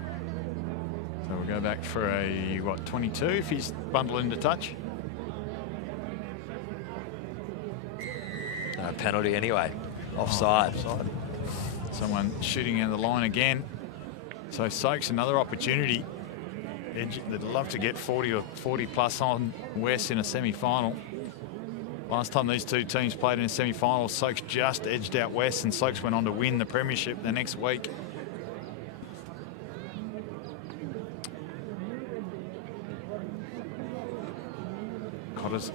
So we'll go back for a, 22 if he's bundled into touch? Penalty anyway. Offside. Offside. Someone shooting out the line again. So Soaks, another opportunity. They'd love to get 40 or 40 plus on West in a semi-final. Last time these two teams played in a semi-final, Soaks just edged out West, and Soaks went on to win the premiership the next week.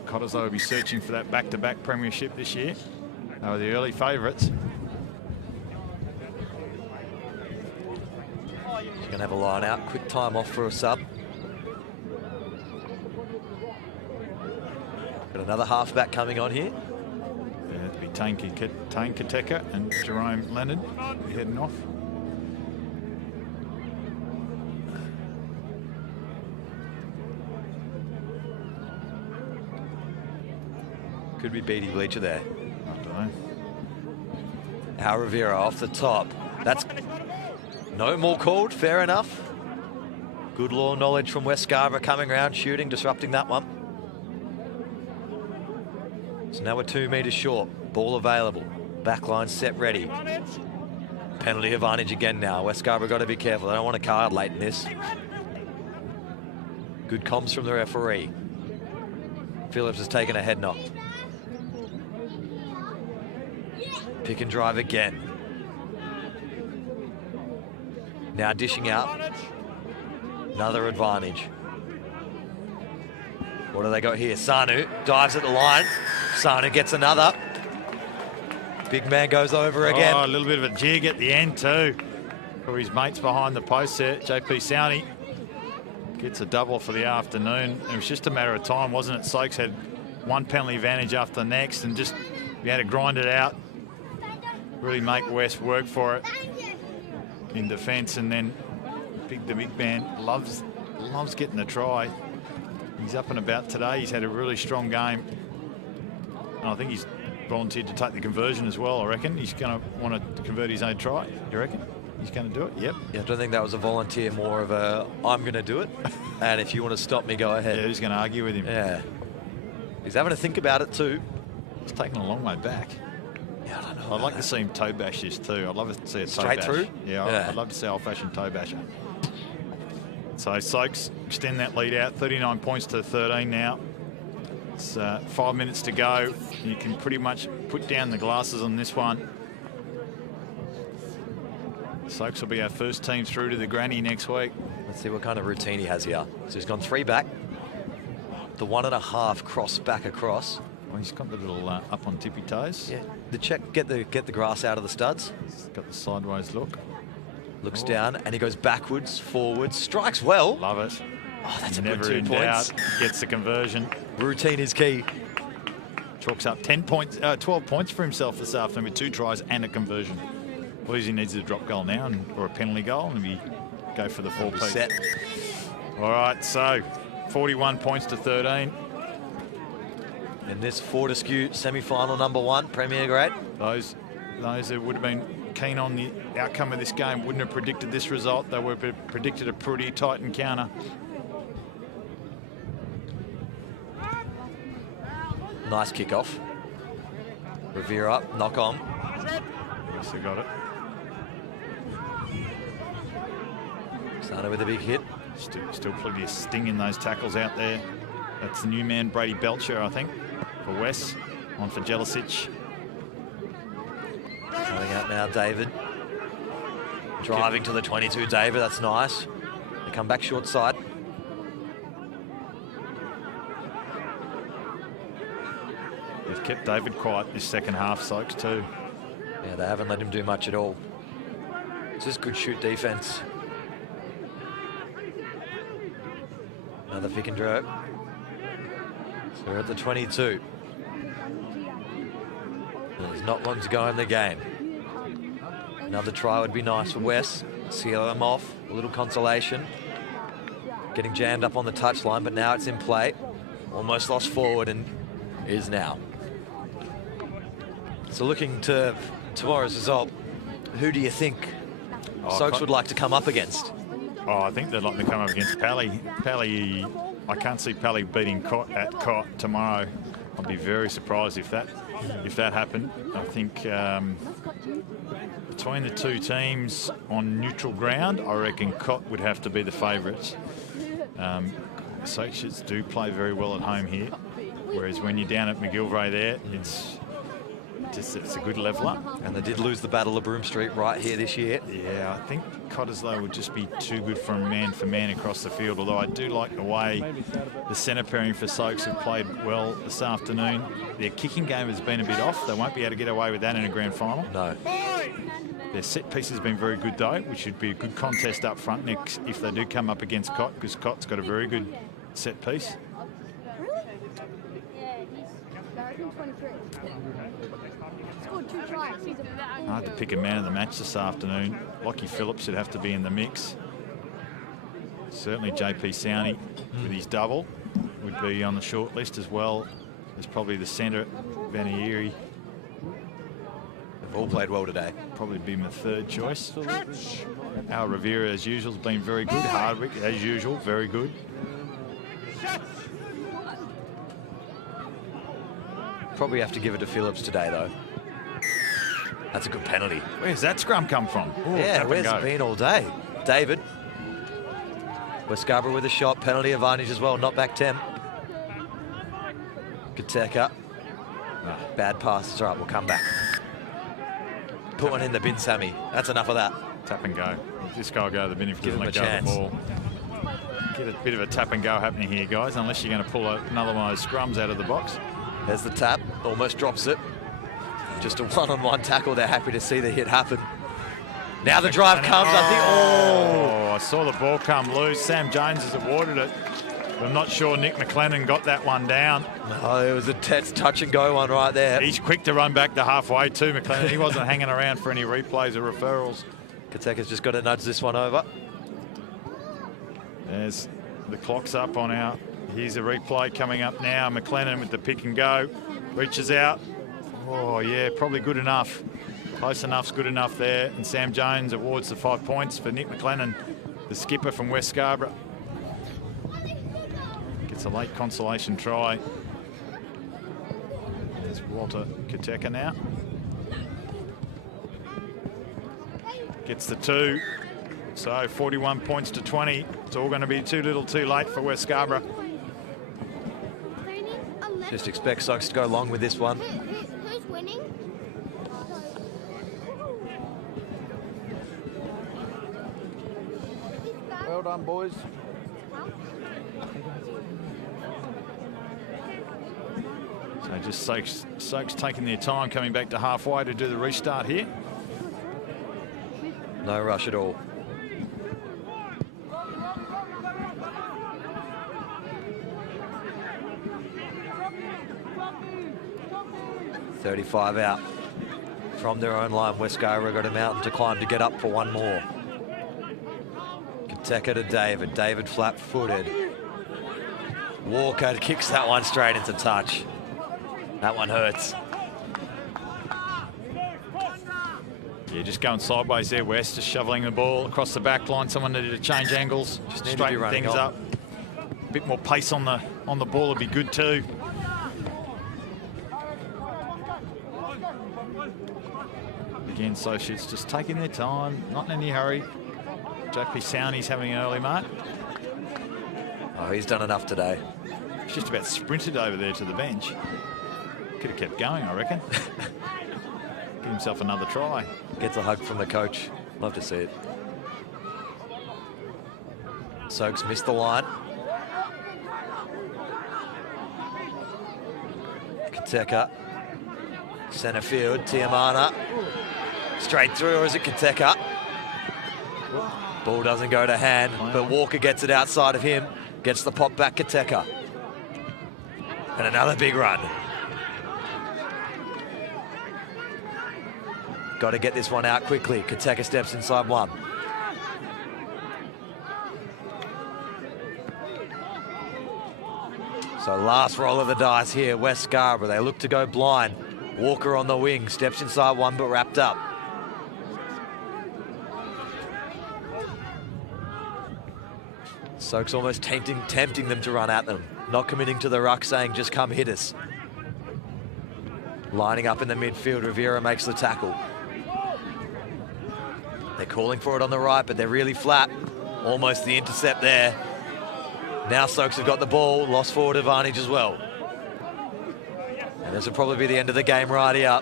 Cottesloe will be searching for that back-to-back premiership this year. They were the early favourites. He's going to have a line out. Quick time off for a sub. Got another halfback coming on here. Yeah, it'll be Tane Kateka and Jerome Leonard. We're heading off. Could be Beatty Bleacher there. I don't know. Al Rivera off the top. That's no more called. Fair enough. Good law knowledge from West Scarborough coming around, shooting, disrupting that one. So now we're 2 metres short. Ball available. Backline set ready. Penalty advantage again now. West Scarborough got to be careful. They don't want a card late in this. Good comms from the referee. Phillips has taken a head knock. Pick and drive again. Now dishing out. Another advantage. What do they got here? Sanu dives at the line. Sanu gets another. Big man goes over again. Oh, a little bit of a jig at the end too. For his mates behind the post there. JP Sowney gets a double for the afternoon. It was just a matter of time, wasn't it? Soaks had one penalty advantage after the next and just we had to grind it out. Really make West work for it in defence, and then the big man loves getting the try. He's up and about today. He's had a really strong game. And I think he's volunteered to take the conversion as well, I reckon. He's going to want to convert his own try, you reckon? He's going to do it? Yep. Yeah, I don't think that was a volunteer, more of a, I'm going to do it. And if you want to stop me, go ahead. Yeah, who's going to argue with him? Yeah. He's having to think about it too. He's taken a long way back. Yeah, I don't know. I'd like to see him toe bash this too. I'd love to see a toe straight bash. Through? Yeah, I'd love to see old-fashioned toe basher. So Soaks extend that lead out, 39 points to 13 now. It's 5 minutes to go. You can pretty much put down the glasses on this one. Soaks will be our first team through to the granny next week. Let's see what kind of routine he has here. So he's gone 3 back. The 1.5 cross back across. Well, he's got the little up on tippy toes. Yeah. The check, get the grass out of the studs. He's got the sideways look. Looks down and he goes backwards, forwards, strikes well. Love it. Oh, that's Never a good 2 in points. doubt. Gets the conversion. Routine is key. Chalks up 12 points for himself this afternoon with 2 tries and a conversion. All he needs is a drop goal now or a penalty goal, and we go for the 4-piece. Set. All right, so 41 points to 13. In this Fortescue semi-final #1 Premier grade. Those who would have been keen on the outcome of this game wouldn't have predicted this result. They would have predicted a pretty tight encounter. Nice kickoff. Rivera up, knock on. Yes, they got it. Started with a big hit. Still plenty of sting in those tackles out there. That's the new man, Brady Belcher, I think, for West. On for Jelicic. Coming out now, David. Driving to the 22, David. That's nice. They come back short side. They've kept David quiet this second half, Soaks, too. Yeah, they haven't let him do much at all. It's just good shoot defense. Another pick and drop. So we're at the 22. There's not long to go in the game. Another try would be nice for West. Seal them off. A little consolation. Getting jammed up on the touchline, but now it's in play. Almost lost forward and is now. So looking to tomorrow's result, who do you think Soaks would like to come up against? Oh, I think they'd like to come up against Pally. Pally, I can't see Pally beating Cott at Cott tomorrow. I'd be very surprised if that happened. I think between the two teams on neutral ground, I reckon Cott would have to be the favourites. Soaks do play very well at home here, whereas when you're down at McGilvray there, it's a good leveller. And they did lose the Battle of Broome Street right here this year. Yeah, I think Cottesloe would just be too good from man across the field, although I do like the way the centre pairing for Soaks have played well this afternoon. Their kicking game has been a bit off. They won't be able to get away with that in a grand final. No. Their set piece has been very good, though, which should be a good contest up front next if they do come up against Cott, because Cott's got a very good set piece. Hard to pick a man of the match this afternoon. Lockie Phillips should have to be in the mix. Certainly JP Sowney with his double would be on the short list as well. is probably the centre, Vanieri. They've all played well today. Probably be my third choice. Al Rivera, as usual, has been very good. Hardwick, as usual, very good. Probably have to give it to Phillips today, though. That's a good penalty. Where's that scrum come from? Ooh, Yeah, where's it been all day? David. West Scarborough with a shot. Penalty advantage as well. Not back 10. Kateka. Bad pass. It's all right, we'll come back. Put one in the bin, Sammy. That's enough of that. Tap and go. This guy will go to the bin if he Give doesn't him let a go of the chance. ball. Get a bit of a tap and go happening here, guys, unless you're going to pull another one of those scrums out of the box. There's the tap. Almost drops it. Just a one-on-one tackle. They're happy to see the hit happen. Now the drive comes. I think. Oh! I saw the ball come loose. Sam Jones has awarded it. But I'm not sure Nick McLennan got that one down. No, it was a touch and go one right there. He's quick to run back to halfway too, McLennan. He wasn't hanging around for any replays or referrals. Kateka's just got to nudge this one over. There's the clock's up on our. Here's a replay coming up now. McLennan with the pick and go. Reaches out. Oh, yeah, probably good enough. Close enough's good enough there. And Sam Jones awards the 5 points for Nick McLennan, the skipper from West Scarborough. Gets a late consolation try. There's Walter Kateka now. Gets the 2. So 41 points to 20. It's all going to be too little too late for West Scarborough. Just expect Sox to go long with this one. Who's winning? Well done, boys. So just Soaks taking their time coming back to halfway to do the restart here. No rush at all. .35 out from their own line. West Scarborough got a mountain to climb to get up for one more. Kateka to David. David flat-footed. Walker kicks that one straight into touch. That one hurts. Yeah, just going sideways there, West, just shoveling the ball across the back line. Someone needed to change angles, Just need to be straighten running things on. up. A bit more pace on the ball would be good too. Again, Associates just taking their time, not in any hurry. Jack Pisani's having an early mark. Oh, he's done enough today. He's just about sprinted over there to the bench. Could have kept going, I reckon. Give himself another try. Gets a hug from the coach. Love to see it. Soaks missed the line. Kateka. Centre field. Tiamana. Straight through, or is it Kateka? Ball doesn't go to hand, but Walker gets it outside of him. Gets the pop back, Kateka. And another big run. Got to get this one out quickly. Kateka steps inside one. So last roll of the dice here, West Scarborough. They look to go blind. Walker on the wing, steps inside one, but wrapped up. Soaks almost tempting them to run at them. Not committing to the ruck, saying, just come hit us. Lining up in the midfield, Rivera makes the tackle. They're calling for it on the right, but they're really flat. Almost the intercept there. Now Soaks have got the ball, lost forward advantage as well. And this will probably be the end of the game right here.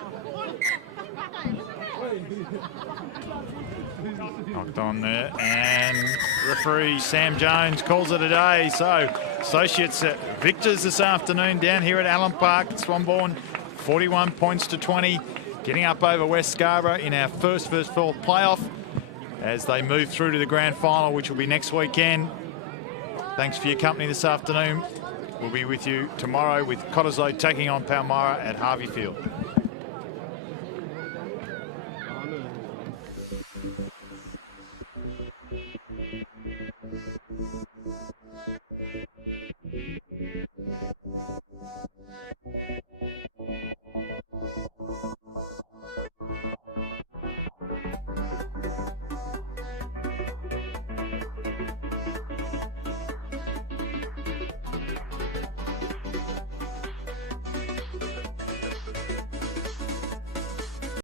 Knocked on there, and referee Sam Jones calls it a day. So Associates victors this afternoon down here at Allen Park. Swanbourne 41 points to 20, getting up over West Scarborough in our first four playoff as they move through to the grand final, which will be next weekend. Thanks for your company this afternoon. We'll be with you tomorrow with Cottesloe taking on Palmyra at Harvey Field.